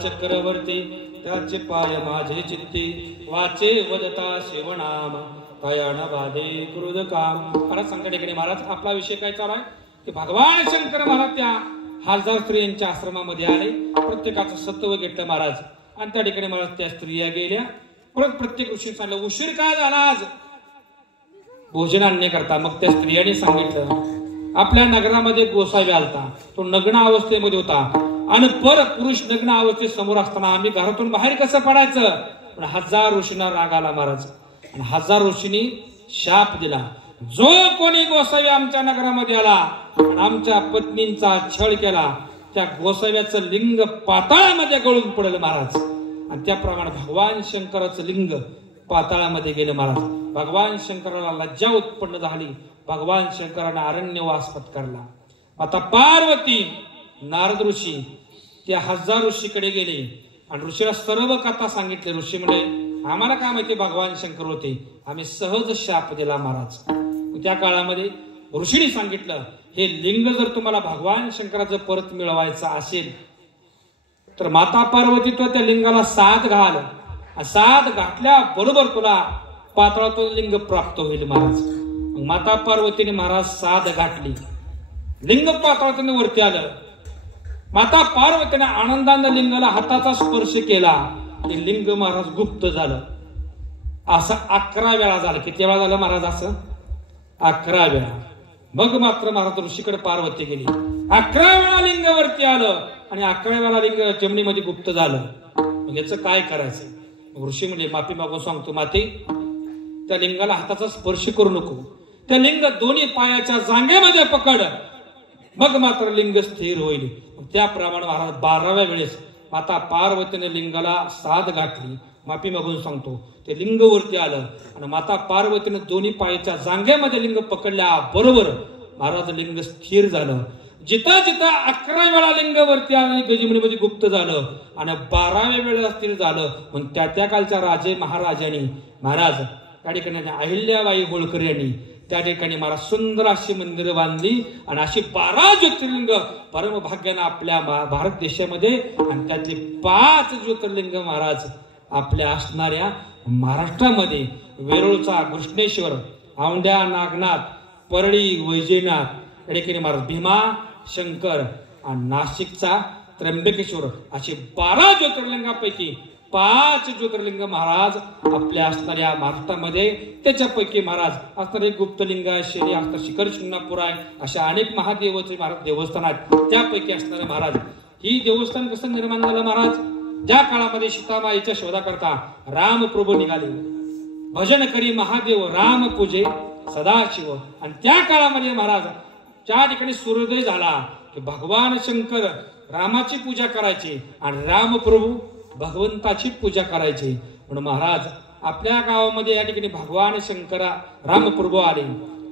चक्रवर्ती त्याचे पाय माझे चित्ती वाचे वदता शिवनाम कयाण बाधे क्रोध काम. आता संकटेकडे महाराज आपला विषय काय चालू आहे की भगवान शंकर महाराज त्या 1000 स्त्रियांच्या आश्रमामध्ये आले. प्रत्येकाचं सत्व घेतलं महाराज आणि त्या ठिकाणी महाराज त्या स्त्रिया गेल्या. परत प्रत्येक ऋषी सांगितलं उशीर काय झाला आज भोजन आणण्याकरता. मग त्या स्त्रियांनी सांगितलं आपल्या नगरामध्ये गोसावी आलता, तो नग्न अवस्थेमध्ये होता आणि पर पुरुष नग्न अवस्थेत समोर असताना आम्ही घरातून बाहेर कसं पडायचं. पण 1000 ऋषींना राग आला महाराज आणि 1000 ऋषींनी शाप दिला, जो कोणी गोसावी आमच्या नगरामध्ये आला आणि आमच्या पत्नींचा छळ केला त्या गोसाव्याचं लिंग पाताळामध्ये गळून पडलं महाराज. आणि त्याप्रमाणे भगवान शंकराचं लिंग पाताळामध्ये गेलं महाराज. भगवान शंकराला लज्जा उत्पन्न झाली. भगवान शंकराने अरण्यवास पत्करला. आता पार्वती नारद ऋषी त्या 1000 ऋषीकडे गेले आणि ऋषीला सर्व कथा सांगितले. ऋषी म्हणे आम्हाला काय माहिती भगवान शंकर होते, आम्ही सहज शाप दिला महाराज. त्या काळामध्ये ऋषीने सांगितलं हे लिंग जर तुम्हाला भगवान शंकराचं परत मिळवायचं असेल तर माता पार्वती तो त्या लिंगाला साथ घाल. साथ घातल्या बरोबर तुला पाताळातून लिंग प्राप्त होईल महाराज. माता पार्वतीने महाराज साथ घातली, लिंग पाताळातून वरती आलं. माता पार्वतीने आनंदाने लिंगाला हाताचा स्पर्श केला, ते लिंग महाराज गुप्त झालं. असं 11 वेळा झालं. किती वेळा झालं महाराज असं? 11 वेळा. मग मात्र महाराज ऋषीकडे पार्वती गेली. 11 वेळा लिंग वरती आलं आणि 11 वेळा लिंग जमिनीमध्ये गुप्त झालं. मग याचं काय करायचं? ऋषी म्हणले माफी मागून सांगतो माती, त्या लिंगाला हाताचा स्पर्श करू नको. त्या लिंग दोन्ही पायाच्या जांघेमध्ये पकड, मग मात्र लिंग स्थिर होईल. त्याप्रमाणे महाराज 12व्या वेळेस माता पार्वतीने लिंगाला साथ घातली. माफी मागून सांगतो ते लिंग वरती आलं आणि माता पार्वतीने दोन्ही पायाच्या जांघेमध्ये लिंग पकडल्या बरोबर महाराज लिंग स्थिर झालं. जिथं जिथं 11 वेळा लिंग वरती आलं गजमणीमध्ये गुप्त झालं आणि 12व्या वेळेला स्थिर झालं. पण त्या कालच्या राजे महाराजांनी महाराज त्या ठिकाणी अहिल्याबाई होळकर यांनी त्या ठिकाणी महाराज सुंदर अशी मंदिरं बांधली आणि अशी 12 ज्योतिर्लिंग परमभाग्यानं आपल्या भारत देशामध्ये आणि त्यातले 5 ज्योतिर्लिंग महाराज आपल्या असणाऱ्या महाराष्ट्रामध्ये वेरूळचा घृष्णेश्वर, औंढ्या नागनाथ, परळी वैजनाथ या ठिकाणी महाराज भीमा शंकर आणि नाशिकचा त्र्यंबकेश्वर अशी 12 ज्योतिर्लिंगापैकी 5 ज्योतिर्लिंग महाराज आपल्या असणाऱ्या महाराष्ट्रामध्ये. त्याच्यापैकी महाराज असणारे गुप्तलिंग शनी असणार शिखर शिंगणापूर आहे, अशा अनेक महादेवाचे महाराज देवस्थान आहेत. त्यापैकी असणारे महाराज ही देवस्थान कसं निर्माण झालं महाराज? ज्या काळामध्ये सीतामाईच्या शोधाकरता रामप्रभू निघाले, भजन करी महादेव राम पूजे सदाशिव. आणि त्या काळामध्ये महाराज ज्या ठिकाणी सूर्योदय झाला की भगवान शंकर रामाची पूजा करायची आणि रामप्रभू भगवंताची पूजा करायची. म्हणून महाराज आपल्या गावामध्ये या ठिकाणी भगवान शंकरा रामप्रभू आले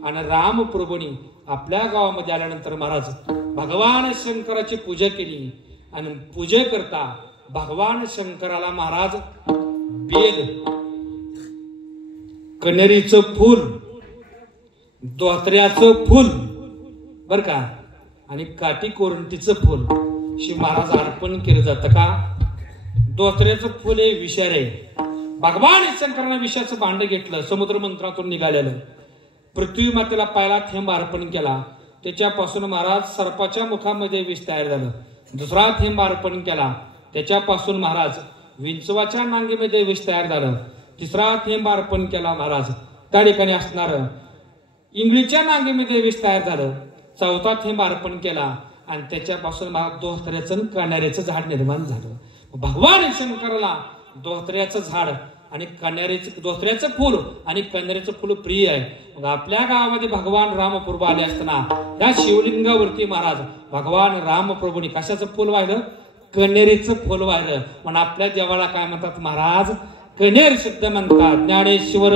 आणि रामप्रभूंनी आपल्या गावामध्ये आल्यानंतर महाराज भगवान शंकराची पूजा केली. आणि पूजे करता भगवान शंकराला महाराज बेल, कण्हेरीचं फूल, धोत्र्याचं फूल बर का आणि काठी कोरंटीचं फूल शिव महाराज अर्पण केलं जातं. का? धोत्र्याचं फूल हे विषार आहे. भगवान शंकरानं विषाचं भांड घेतलं, समुद्र मंत्रातून निघालेलं, पृथ्वी मातेला पहिला थेंब अर्पण केला. त्याच्यापासून महाराज सर्पाच्या मुखामध्ये विष तयार झालं. दुसरा थेंब अर्पण केला, त्याच्यापासून महाराज विंचवाच्या नांगेमध्ये विष तयार झालं. तिसरा थेंब अर्पण केला महाराज त्या ठिकाणी असणार इंगळीच्या नांगेमध्ये विष तयार झालं. चौथा थेंब अर्पण केला आणि त्याच्यापासून धोत्र्याचं कण्हेरीचं झाड निर्माण झालं. भगवान शंकराला धोत्र्याचं झाड आणि कण्हेरीचं, धोत्र्याचं फूल आणि कण्हेरीचं फूल प्रिय आहे. मग आपल्या गावामध्ये भगवान रामप्रभू आले असताना त्या शिवलिंगावरती महाराज भगवान रामप्रभूंनी कशाचं फूल वाहिलं? कण्हेरीचं फूल वाहिलं. म्हणून आपल्या देवाला काय म्हणतात महाराज? कण्हेर सिद्ध म्हणतात. ज्ञानेश्वर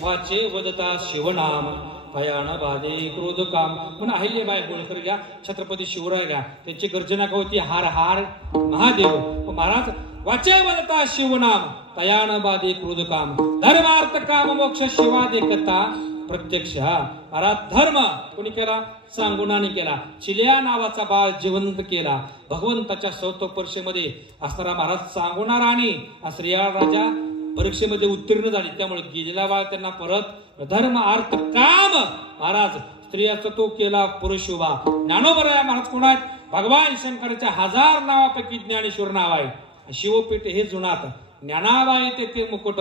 वाचे वदता शिवनाम भयान बाधे क्रोध काम. म्हणून अहिल्याबाई होळकर घ्या, छत्रपती शिवराय घ्या, त्यांची गर्जना का होती? हार हार महादेव. महाराज वाचे वदता शिवनाम भयान बाधे क्रोध काम, धर्मार्थ काम मोक्ष शिवा देखता प्रत्यक्ष. महाराज धर्म कोणी केला? सांगुणाने केला. चिल्या नावाचा बाळ जिवंत केला. भगवंताच्या 7 परीक्षेमध्ये असणारा महाराज सांगुणा राणी श्रीयाळ राजा परीक्षेमध्ये उत्तीर्ण झाली. त्यामुळे गेलेला बाळ त्यांना परत धर्म अर्थ काम महाराज स्त्रियाचा तो केला पुरुष उभा. ज्ञानोबा महाराज कोण आहेत? भगवान शंकराच्या 1000 नावापैकी ज्ञानेश्वर नाव आहे. शिवपीठ हे जुनात ज्ञानाबाई ते मुकुट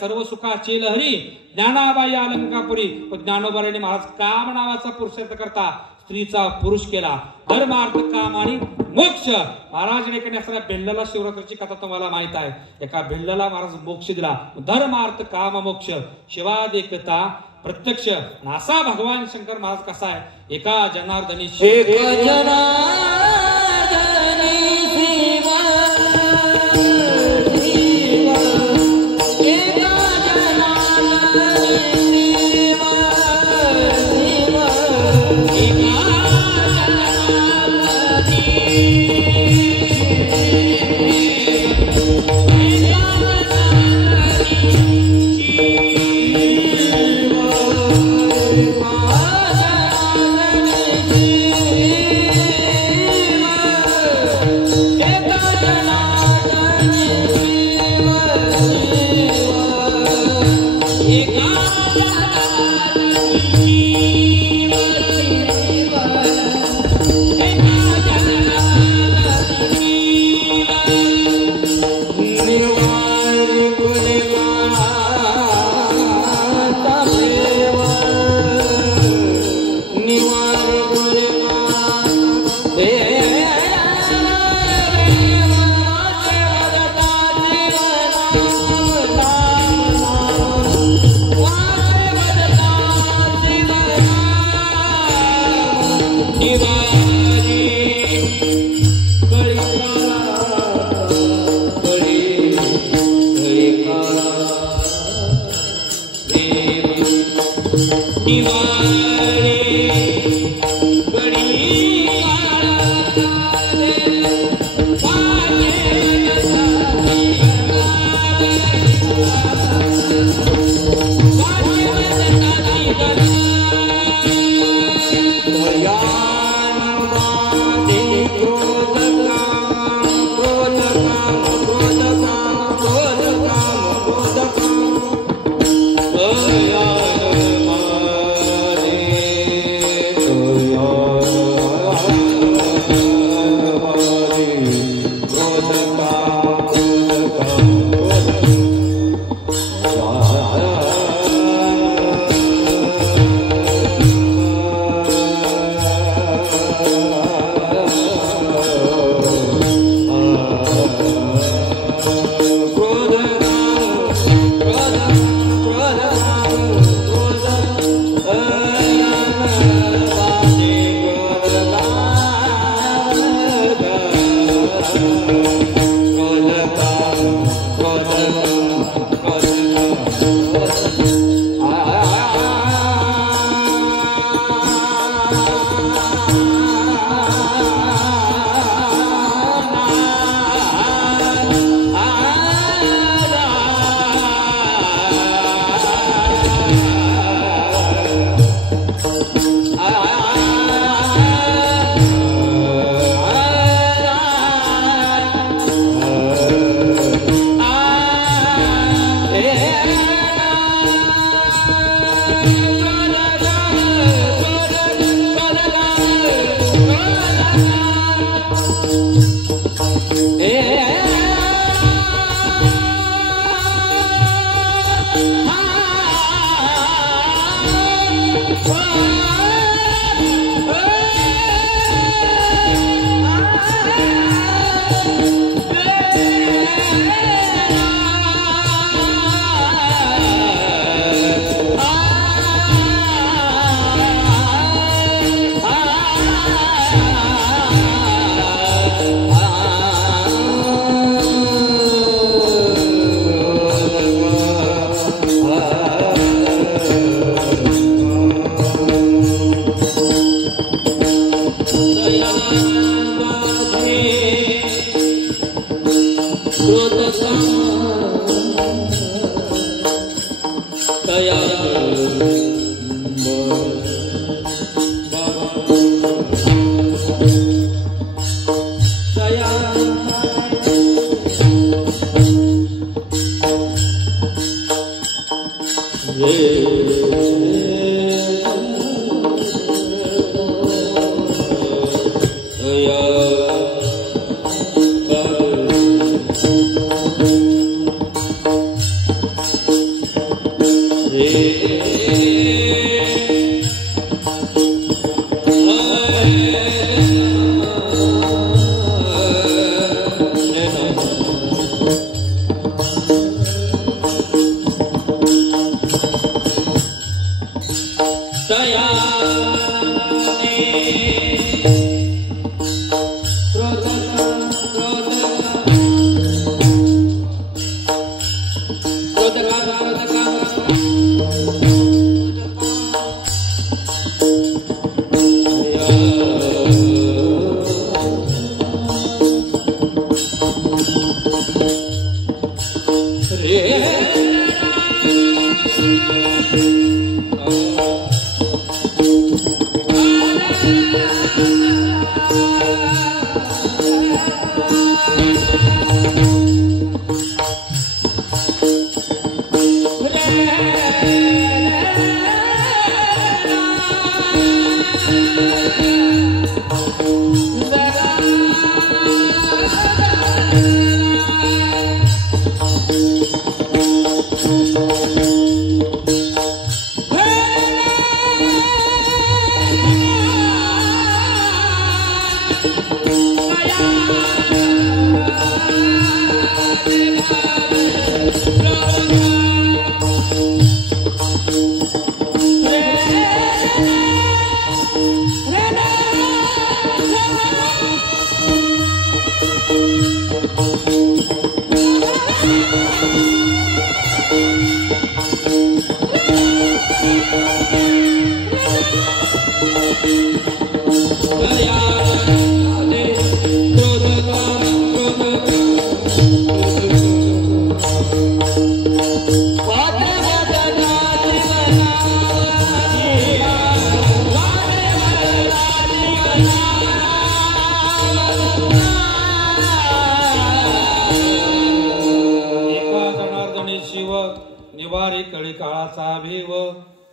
सर्व सुखाचे लहरी ज्ञानाबाई अलंकापुरी. ज्ञानोबाने महाराज काम नावाचा पुरुषार्थ करता स्त्रीचा पुरुष केला. धर्म अर्थ काम आणि मोक्ष. महाराज एकाने असणाऱ्या भिल्लाला शिवरात्रीची कथा तुम्हाला माहित आहे. एका भिल्लाला महाराज मोक्ष दिला. धर्म अर्थ काम मोक्ष शिवा देखता प्रत्यक्ष. असा भगवान शंकर महाराज कसा आहे? एका जनार्दनी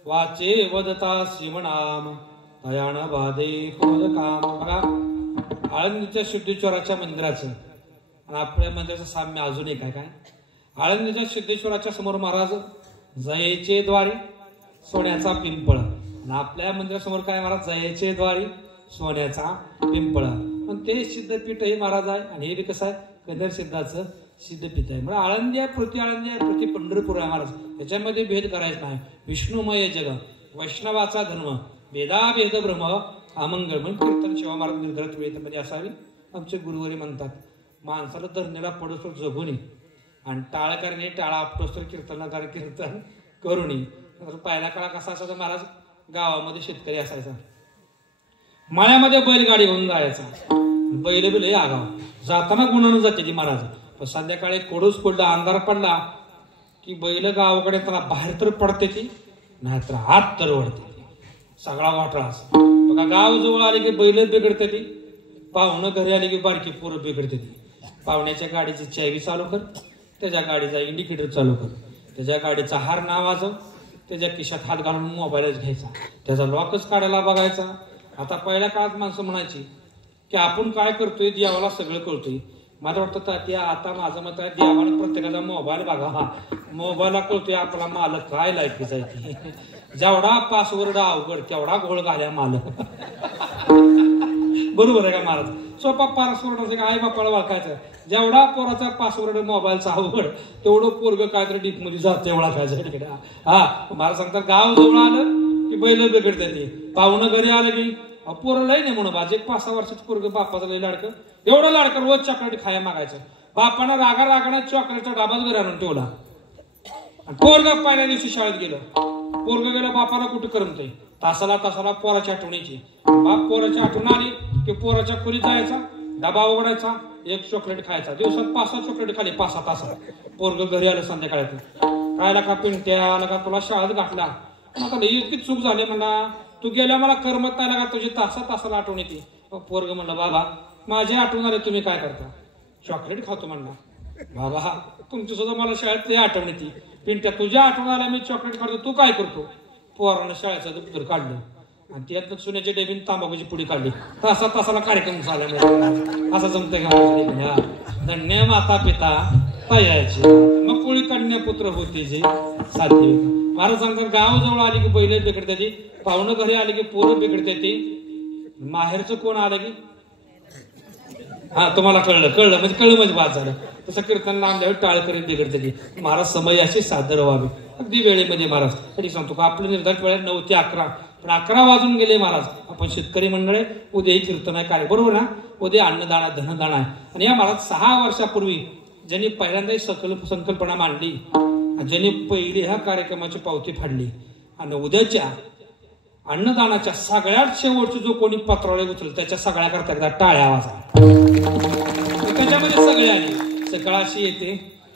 वाचे वदता शिवनाम तयान बाधे क्रोध काम. बघा आळंदीच्या सिद्धेश्वराच्या मंदिराचं आणि आपल्या मंदिराचं साम्य अजून एक आहे. काय आळंदीच्या सिद्धेश्वराच्या समोर महाराज जयेचे द्वारे सोन्याचा पिंपळ आणि आपल्या मंदिरासमोर काय महाराज जयेचे द्वारे सोन्याचा पिंपळ. आणि ते सिद्धपीठ हे महाराज आहे आणि हे बी कसं आहे कन्नड सिद्धाचं सिद्धपीठ आहे. म्हणजे आळंदी आहे प्रति आळंदी आहे प्रति पंढरपूर आहे महाराज. याच्यामध्ये भेद करायचा नाही. विष्णुमय जग वैष्णवाचा धर्म भेदाभेद ब्रह्म अमंगळ म्हणजे कीर्तन शिवा महाराज निर्धारित वेळेमध्ये असावी आमचे गुरुवारी म्हणतात. माणसाला धरणीला पडोसर जगून आणि टाळकरणे टाळा आपटोसर कीर्तनाकार कीर्तन करुणी. पहिला काळा कसा असायचा महाराज गावामध्ये शेतकरी असायचा माळ्यामध्ये बैलगाडी घेऊन जायचा. बैल बिल आगाव जाताना गुणानं जाते ती महाराज. पण संध्याकाळी कोडूस पडला अंधार पडला की बैल गावाकडे त्यांना बाहेर तर पडते ती नाहीतर आत तर वडते ती. सगळा वाटळा असा. बघा गाव जवळ आले की बैल बिघडते ती. पाहुणं घरी आले की बारकी पोरं बिघडते ती. पाहुण्याच्या गाडीची चावी चालू कर त्याच्या गाडीचा इंडिकेटर चालू कर त्याच्या गाडीचा हार नाव वाजव त्याच्या खिशात हात घालून मोबाईलच घ्यायचा त्याचा लॉकच काढायला बघायचा. आता पहिल्या काळात माणसं म्हणायची की आपण काय करतोय देवाला सगळं करतोय. मला वाटतं ते आता माझं मत आहे देवाला प्रत्येकाचा मोबाईल बघा मोबाईलला कळतोय आपला मालक काय लायकीचा आहे. जेवढा पासवर्ड अवघड तेवढा घोळ घाल्या मालक. बरोबर आहे का महाराज. सोपा पासवर्ड आई बापाला ओळखायचं. जेवढा पोराचा पासवर्ड मोबाईलचा अवघड तेवढं पोरग काहीतरी डीप मध्ये जात ओळखायचं. हा मला सांगतात गाव जवळ आलं की बैल बिघडते ती. पाहुणं घरी आलं की पोरं लय नाही म्हणून बाज एक 5-6 वर्षाचं पोरग बापाचं लय लाडकं एवढं लाडकं रोज चॉकलेट खाया मागायचं. बापानं रागानं चॉकलेटचा डाबाच घरी आणून ठेवला. पोरग पहिल्या दिवशी शाळेत गेलं. पोरग गेलं बापाला कुठं करमतंय तासाला पोराची आठवणीची. बाप पोराची आठवण आली की पोराच्या खोलीत जायचा, डबा उघडायचा, एक चॉकलेट खायचा. दिवसात 5-6 चॉकलेट खाली 5-6 तासात. पोरग घरी आलं संध्याकाळी, काय का पिंट्या आला का तुला शाळेत घातला. आता इतकी चूक झाली म्हणला, तू गेल्या मला करमत नाही लागा, तुझी तासाला आठवण येते. पोरग म्हणलं बाबा माझी आठवण आली, तुम्ही काय करता? चॉकलेट खातो म्हणला. बाबा तुमची सुद्धा मला शाळेत लई आठवण येते. पिंट्या तुझ्या आठवण आल्या मी चॉकलेट खातो, तू काय करतो? पोरानं शाळेचं दप्तर काढलं आणि त्यातनं सोन्याच्या डेबीन तांबाखूची पुडी काढली. तासाला कार्यक्रम झाला. असं जमतंय का? धन्य माता पिता तयाची मग कोळी कन्या पुत्र होते जे साध्य. महाराज सांगतात गाव जवळ आली की बैल बिघडते ती, पाहुणं घरी आली की पोरं बिघडते ती, माहेरचं कोण आलं की हा तुम्हाला कळलं म्हणजे बाद झालं. तसं कीर्तन लांबल्यावर टाळ करीत बिघडते ती. महाराज समयाशी सादर व्हावे अगदी वेळेमध्ये. महाराज तरी सांगतो का आपलं निर्धारित वेळेत 9 ते 11, पण 11 वाजून गेले महाराज. आपण शेतकरी मंडळी, उद्याही कीर्तन आहे कार्य बरोबर ना. उद्या अन्नदाना धनदाना आहे. आणि या महाराज 6 वर्षापूर्वी ज्यांनी पहिल्यांदा संकल्पना मांडली, ज्यांनी पहिली ह्या कार्यक्रमाची पावती फाडली, आणि उद्याच्या अन्नदानाच्या सगळ्यात शेवटची जो कोणी पत्रावळी उचल त्याच्या सगळ्या करता टाळ्या आवाज त्याच्यामध्ये सगळे आले. सकाळशी येते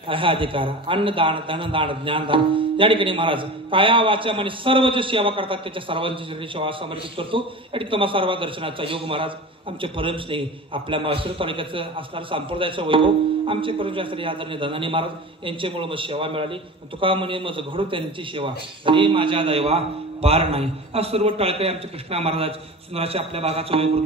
हा अधिकार अन्नदान धनदान ज्ञानदान. या ठिकाणी महाराज काया वाचा म्हणजे सर्व जे सेवा करतात त्याच्या सर्वांची सेवा समर्पित करतो. आणि तुम्हा सर्व दर्शनाचा योग महाराज. आमचे परमस्नेही आपल्या माहेश्वर तालुक्याचं असणारं संप्रदायाचं वैभव आमचे परमशास्त्री आदरणीय धनानी महाराज यांच्यामुळे मग सेवा मिळाली. तुका म्हणे मज घडू त्यांची सेवा तरी माझ्या दैवा पार नाही. हा सर्व टाळकरी आमचे कृष्णा महाराज सुंदराचे आपल्या भागाचं वैभव